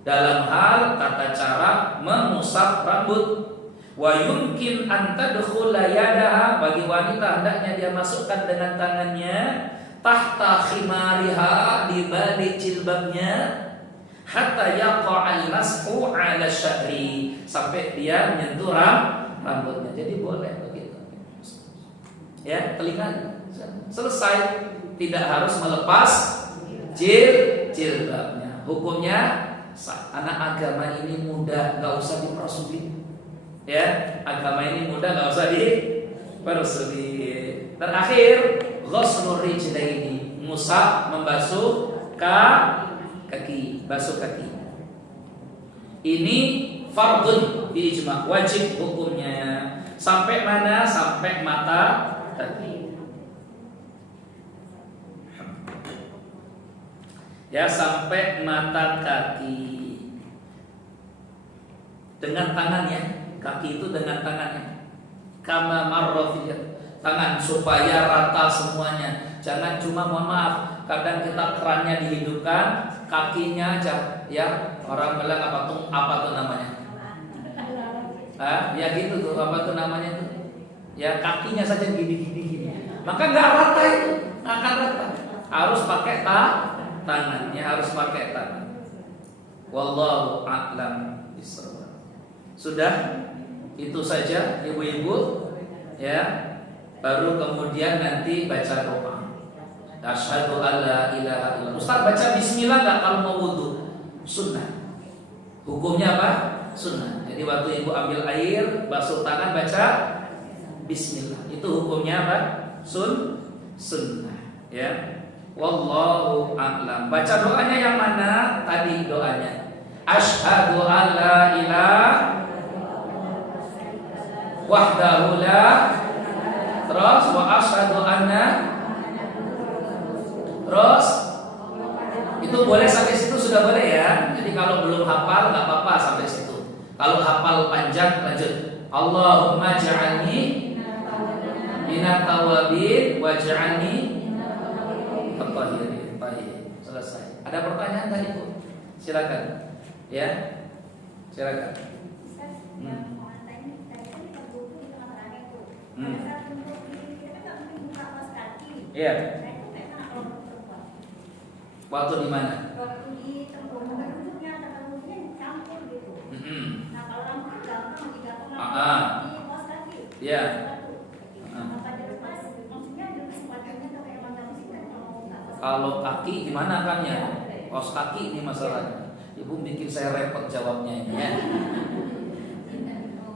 dalam hal tata cara mengusap rambut. Wa yumkin an tadkhula yadaha, bagi wanita hendaknya dia masukkan dengan tangannya tahta khimariha, di balik jilbabnya, hatta yaqa'al mas'u 'ala sya'ri, sampai dia menyentuh rambutnya. Jadi boleh begitu. Ya, telinga selesai, tidak harus melepas jilbabnya. Hukumnya anak agama ini mudah, enggak usah dipersulit. Ya, agama ini mudah, enggak usah dipersulit. Terakhir, ghuslur rijlaini, musab, membasuh kaki, basuh kaki. Ini fardun bi ijma', wajib hukumnya. Sampai mana? Sampai mata kaki. Ya, sampai mata kaki. Dengan tangannya, kaki itu dengan tangannya. Kama marrafiyat, tangan supaya rata semuanya. Jangan cuma, mohon maaf, kadang kita kerannya dihidupkan, kakinya aja, ya. Orang bilang apa tuh namanya? Ya gitu tuh, apa tuh namanya tuh? Ya kakinya saja gini. Maka nggak rata itu, nggak akan rata. Harus pakai tangan, ya harus pakai tangan. Wallahu a'lam bishawab. Sudah itu saja ibu-ibu, ya. Baru kemudian nanti baca doa. Asyhadu alla ilaha illallah. Ustaz baca bismillah nggak kalau mau wudu? Sunnah. Hukumnya apa? Sunnah. Jadi waktu ibu ambil air, basuh tangan, baca bismillah. Itu hukumnya apa? Sunnah. Ya. Wallahu a'lam. Baca doanya yang mana? Tadi doanya. Asyhadu alla ilaha wahdahu la, terus wa asyhadu anna, terus itu boleh sampai situ, sudah boleh ya. Jadi kalau belum hafal nggak apa-apa sampai situ. Kalau hafal panjang lanjut. Allahumma ja'alni minat tawabin waj'alni at-tahirin. Baik, selesai. Ada pertanyaan tadi Bu? Silakan. Ya. Silakan. Iya. Waktu di mana? Waktu di tempat duduknya campur gitu. Nah kalau rambut gampang di pos kaki. Iya. Apa dilepas? Maksudnya ada kesempatannya kalau emang nggak mesti kan kalau Kalau kaki gimana kan ya? Pos kaki ini masalahnya. Ibu bikin saya repot jawabnya ini ya.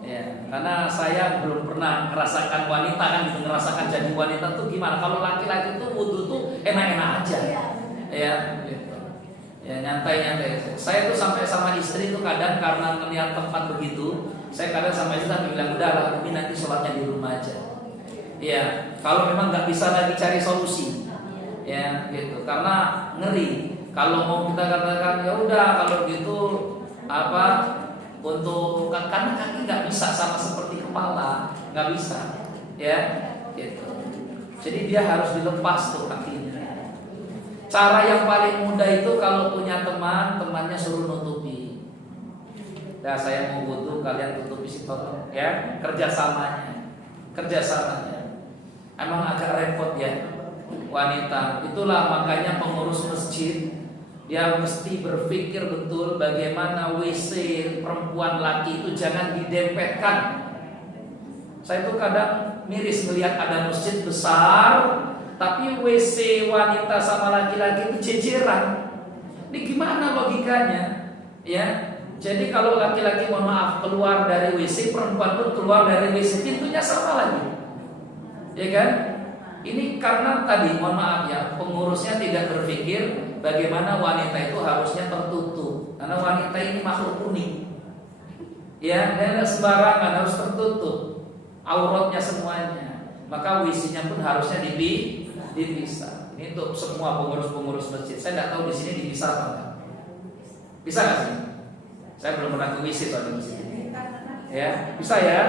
Ya, karena saya belum pernah merasakan wanita kan gitu, ngerasakan jadi wanita tuh gimana. Kalau laki-laki tuh wudu tuh enak-enak aja. Ya, gitu. Ya nyantai-nyantai. Saya tuh sampai sama istri tuh kadang karena ngeliat tempat begitu, saya kadang sama istri bilang udah lah, ini nanti sholatnya di rumah aja. Ya, kalau memang nggak bisa lagi cari solusi, ya gitu. Karena ngeri. Kalau mau kita katakan ya udah kalau gitu apa untuk karena kaki nggak bisa sama seperti kepala, nggak bisa, ya gitu. Jadi dia harus dilepas tuh kakinya. Cara yang paling mudah itu kalau punya temannya suruh nutupi. Nah saya mau wudu, kalian tutupi situ, ya kerjasamanya. Emang agak repot ya wanita. Itulah makanya pengurus masjid dia mesti berpikir betul bagaimana WC perempuan laki itu jangan didempetkan. Saya tuh kadang miris melihat ada masjid besar tapi WC wanita sama laki-laki itu jejeran. Ini gimana logikanya? Ya, jadi kalau laki-laki mohon maaf keluar dari WC, perempuan pun keluar dari WC, pintunya sama lagi. Ya kan? Ini karena tadi mohon maaf ya, pengurusnya tidak berpikir bagaimana wanita itu harusnya tertutup. Karena wanita ini makhluk unik. Ya, dan sembarangan harus tertutup auratnya semuanya. Maka WC-nya pun harusnya dipisah. Ini untuk semua pengurus-pengurus masjid. Saya tidak tahu di sini dipisah apa enggak. Bisa nggak sih? Saya belum pernah ke WC soalnya di sini. Ya, bisa ya.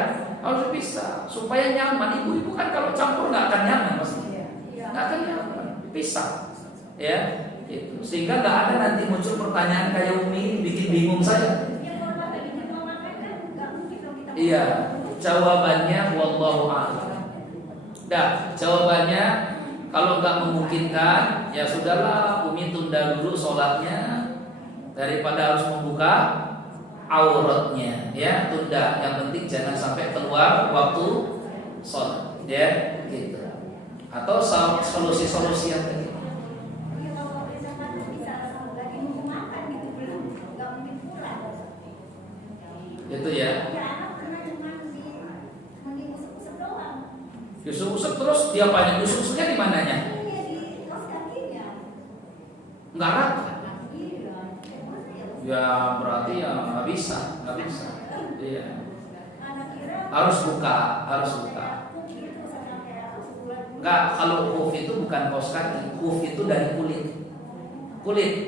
Harus bisa supaya nyaman. Ibu-ibu kan kalau campur nggak akan nyaman pasti. Nggak akan nyaman. Pisah. Ya, itu. Sehingga nggak ada nanti muncul pertanyaan kayak Umi bikin bingung saya. Iya, jawabannya wallahu a'lam. Dah, jawabannya kalau nggak memungkinkan, ya sudahlah, Umi tunda dulu sholatnya daripada harus membuka auratnya, ya tunda. Yang penting jangan sampai keluar waktu sholat, ya gitu. Atau solusi-solusi yang tadi. Itu ya. Diusuk-usuk terus dia banyak usuk-usuknya di mananya? nggak rata. Iya. Ya berarti ya nggak bisa. Iya. Anak kira Harus buka. gitu sama kayak sebulan. Enggak, kalau hoof itu bukan kaos kaki. Hoof itu dari kulit.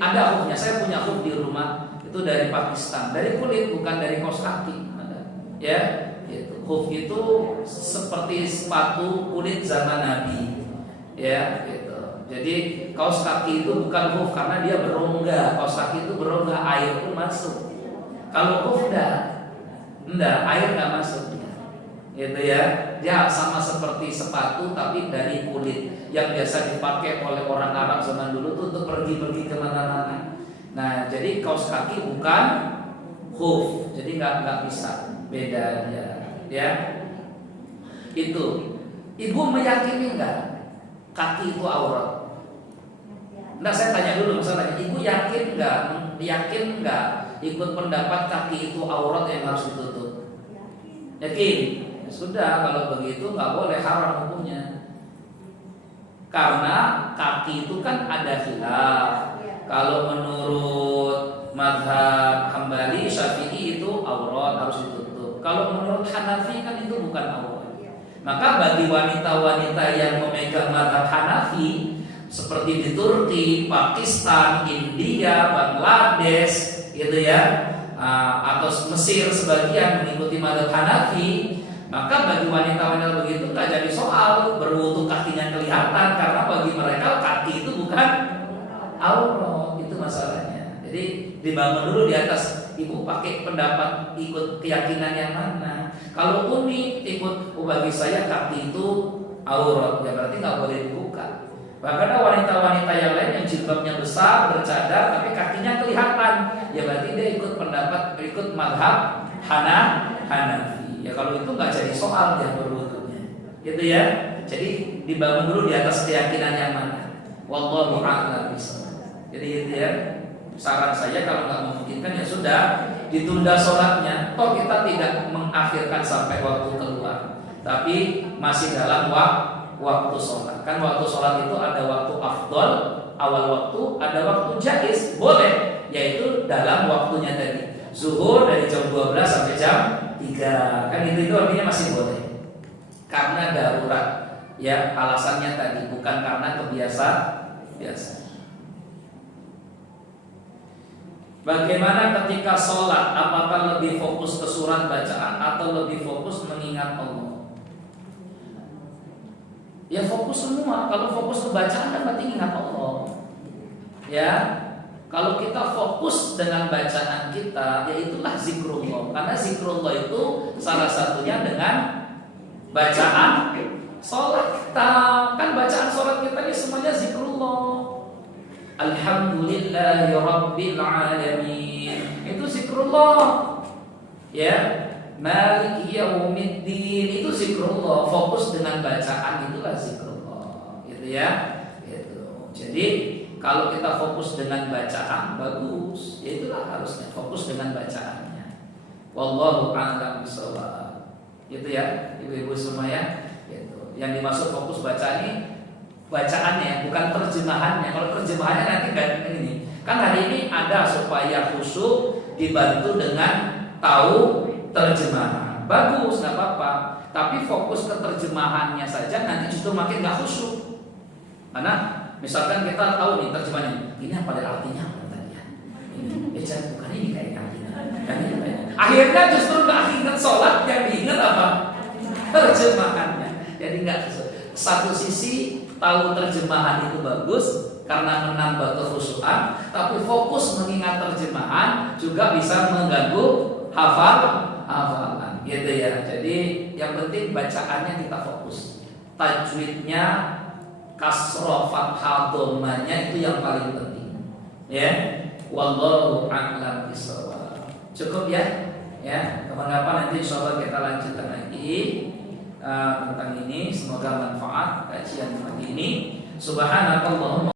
Ada hoofnya. Saya punya hoof di rumah. Itu dari Pakistan. Dari kulit, bukan dari kaos kaki. Ada. Ya, gitu. Hoof itu seperti sepatu kulit zaman Nabi. Ya, gitu. Jadi kaos kaki itu bukan hoof karena dia berongga. Kaos kaki itu berongga, air pun masuk. Kalau hoof enggak, air nggak masuk. Gitu ya. Dia sama seperti sepatu tapi dari kulit yang biasa dipakai oleh orang Arab zaman dulu tuh untuk pergi-pergi kemana-mana. Nah, jadi kaos kaki bukan hoof, jadi nggak bisa, beda dia. Ya, itu. Ibu meyakini nggak kaki itu aurat? Nah, saya tanya dulu masalahnya. Ibu yakin nggak ikut pendapat kaki itu aurat yang harus ditutup? Yakin? Ya sudah, kalau begitu nggak boleh, haram hukumnya. Karena kaki itu kan ada khilaf. Kalau menurut mazhab Hambali, Syafi'i itu aurat harus ditutup. Kalau menurut Hanafi kan itu bukan aurat. Maka bagi wanita-wanita yang memegang mazhab Hanafi seperti di Turki, Pakistan, India, Bangladesh, gitu ya, atau Mesir sebagian mengikuti mazhab Hanafi, maka bagi wanita-wanita begitu nggak jadi soal berwudu kakinya kelihatan karena bagi mereka kaki itu bukan aurat, itu masalahnya. Jadi dibangun dulu di atas. Ibu pakai pendapat ikut keyakinan yang mana? Kalau Umi ikut, bagi saya kaki itu aurat, ya berarti nggak boleh dibuka. Bahkan ada wanita-wanita yang lain yang jilbabnya besar, bercadar, tapi kakinya kelihatan, ya berarti dia ikut pendapat, ikut mazhab Hanafi. Ya kalau itu nggak jadi soal dia berwudunya, gitu ya. Jadi dibangun dulu di atas keyakinan yang mana. Wallahu a'lam bishawab. Jadi gitu ya. Saran saya kalau nggak memungkinkan ya sudah ditunda sholatnya. Toh kita tidak mengakhirkan sampai waktu keluar, tapi masih dalam waktu sholat. Kan waktu sholat itu ada waktu afdol, awal waktu, ada waktu jaiz, boleh, yaitu dalam waktunya tadi. Zuhur dari jam 12 sampai jam 3. Kan itu artinya masih boleh. Karena darurat, ya alasannya tadi, bukan karena kebiasaan biasa. Bagaimana ketika sholat? Apakah lebih fokus ke surat bacaan atau lebih fokus mengingat Allah? Ya fokus semua. Kalau fokus ke bacaan kan berarti ingat Allah. Ya, kalau kita fokus dengan bacaan kita, ya itulah zikrullah. Karena zikrullah itu salah satunya dengan bacaan sholat kita. Kan bacaan sholat kita ini semuanya zikrullah. Alhamdulillahi Rabbil Alamin. Itu zikrullah. Ya, Maliki Yaumiddin. Itu zikrullah. Fokus dengan bacaan itulah zikrullah. Gitu ya. Gitu. Jadi kalau kita fokus dengan bacaan bagus, ya itulah harusnya fokus dengan bacaannya. Wallahu a'lam bishawab. Gitu ya, ibu-ibu semua ya. Gitu. Yang dimaksud fokus bacaan ini bacaannya, bukan terjemahannya. Kalau terjemahannya nanti kan ini. Kan hari ini ada supaya khusyuk dibantu dengan tahu terjemahan. Bagus, nggak apa-apa. Tapi fokus ke terjemahannya saja nanti justru makin nggak khusyuk. Karena misalkan kita tahu nih terjemahannya, ini apa artinya apa tadi ya? Ini bukan ini kayak artinya. Akhirnya justru nggak ingat sholat, yang diingat apa? Terjemahannya. Jadi nggak satu sisi tahu terjemahan itu bagus karena menambah kekhusyuan, tapi fokus mengingat terjemahan juga bisa mengganggu hafalan, gitu ya. Jadi yang penting bacaannya kita fokus, tajwidnya, kasroh, fathah, dhammahnya itu yang paling penting. Ya, wallahu a'lam bishawab. Cukup ya, ya. Kapan-kapan nanti insyaallah kita lanjutkan lagi tentang ini. Semoga manfaat kajian pagi ini. Subhanakallahumma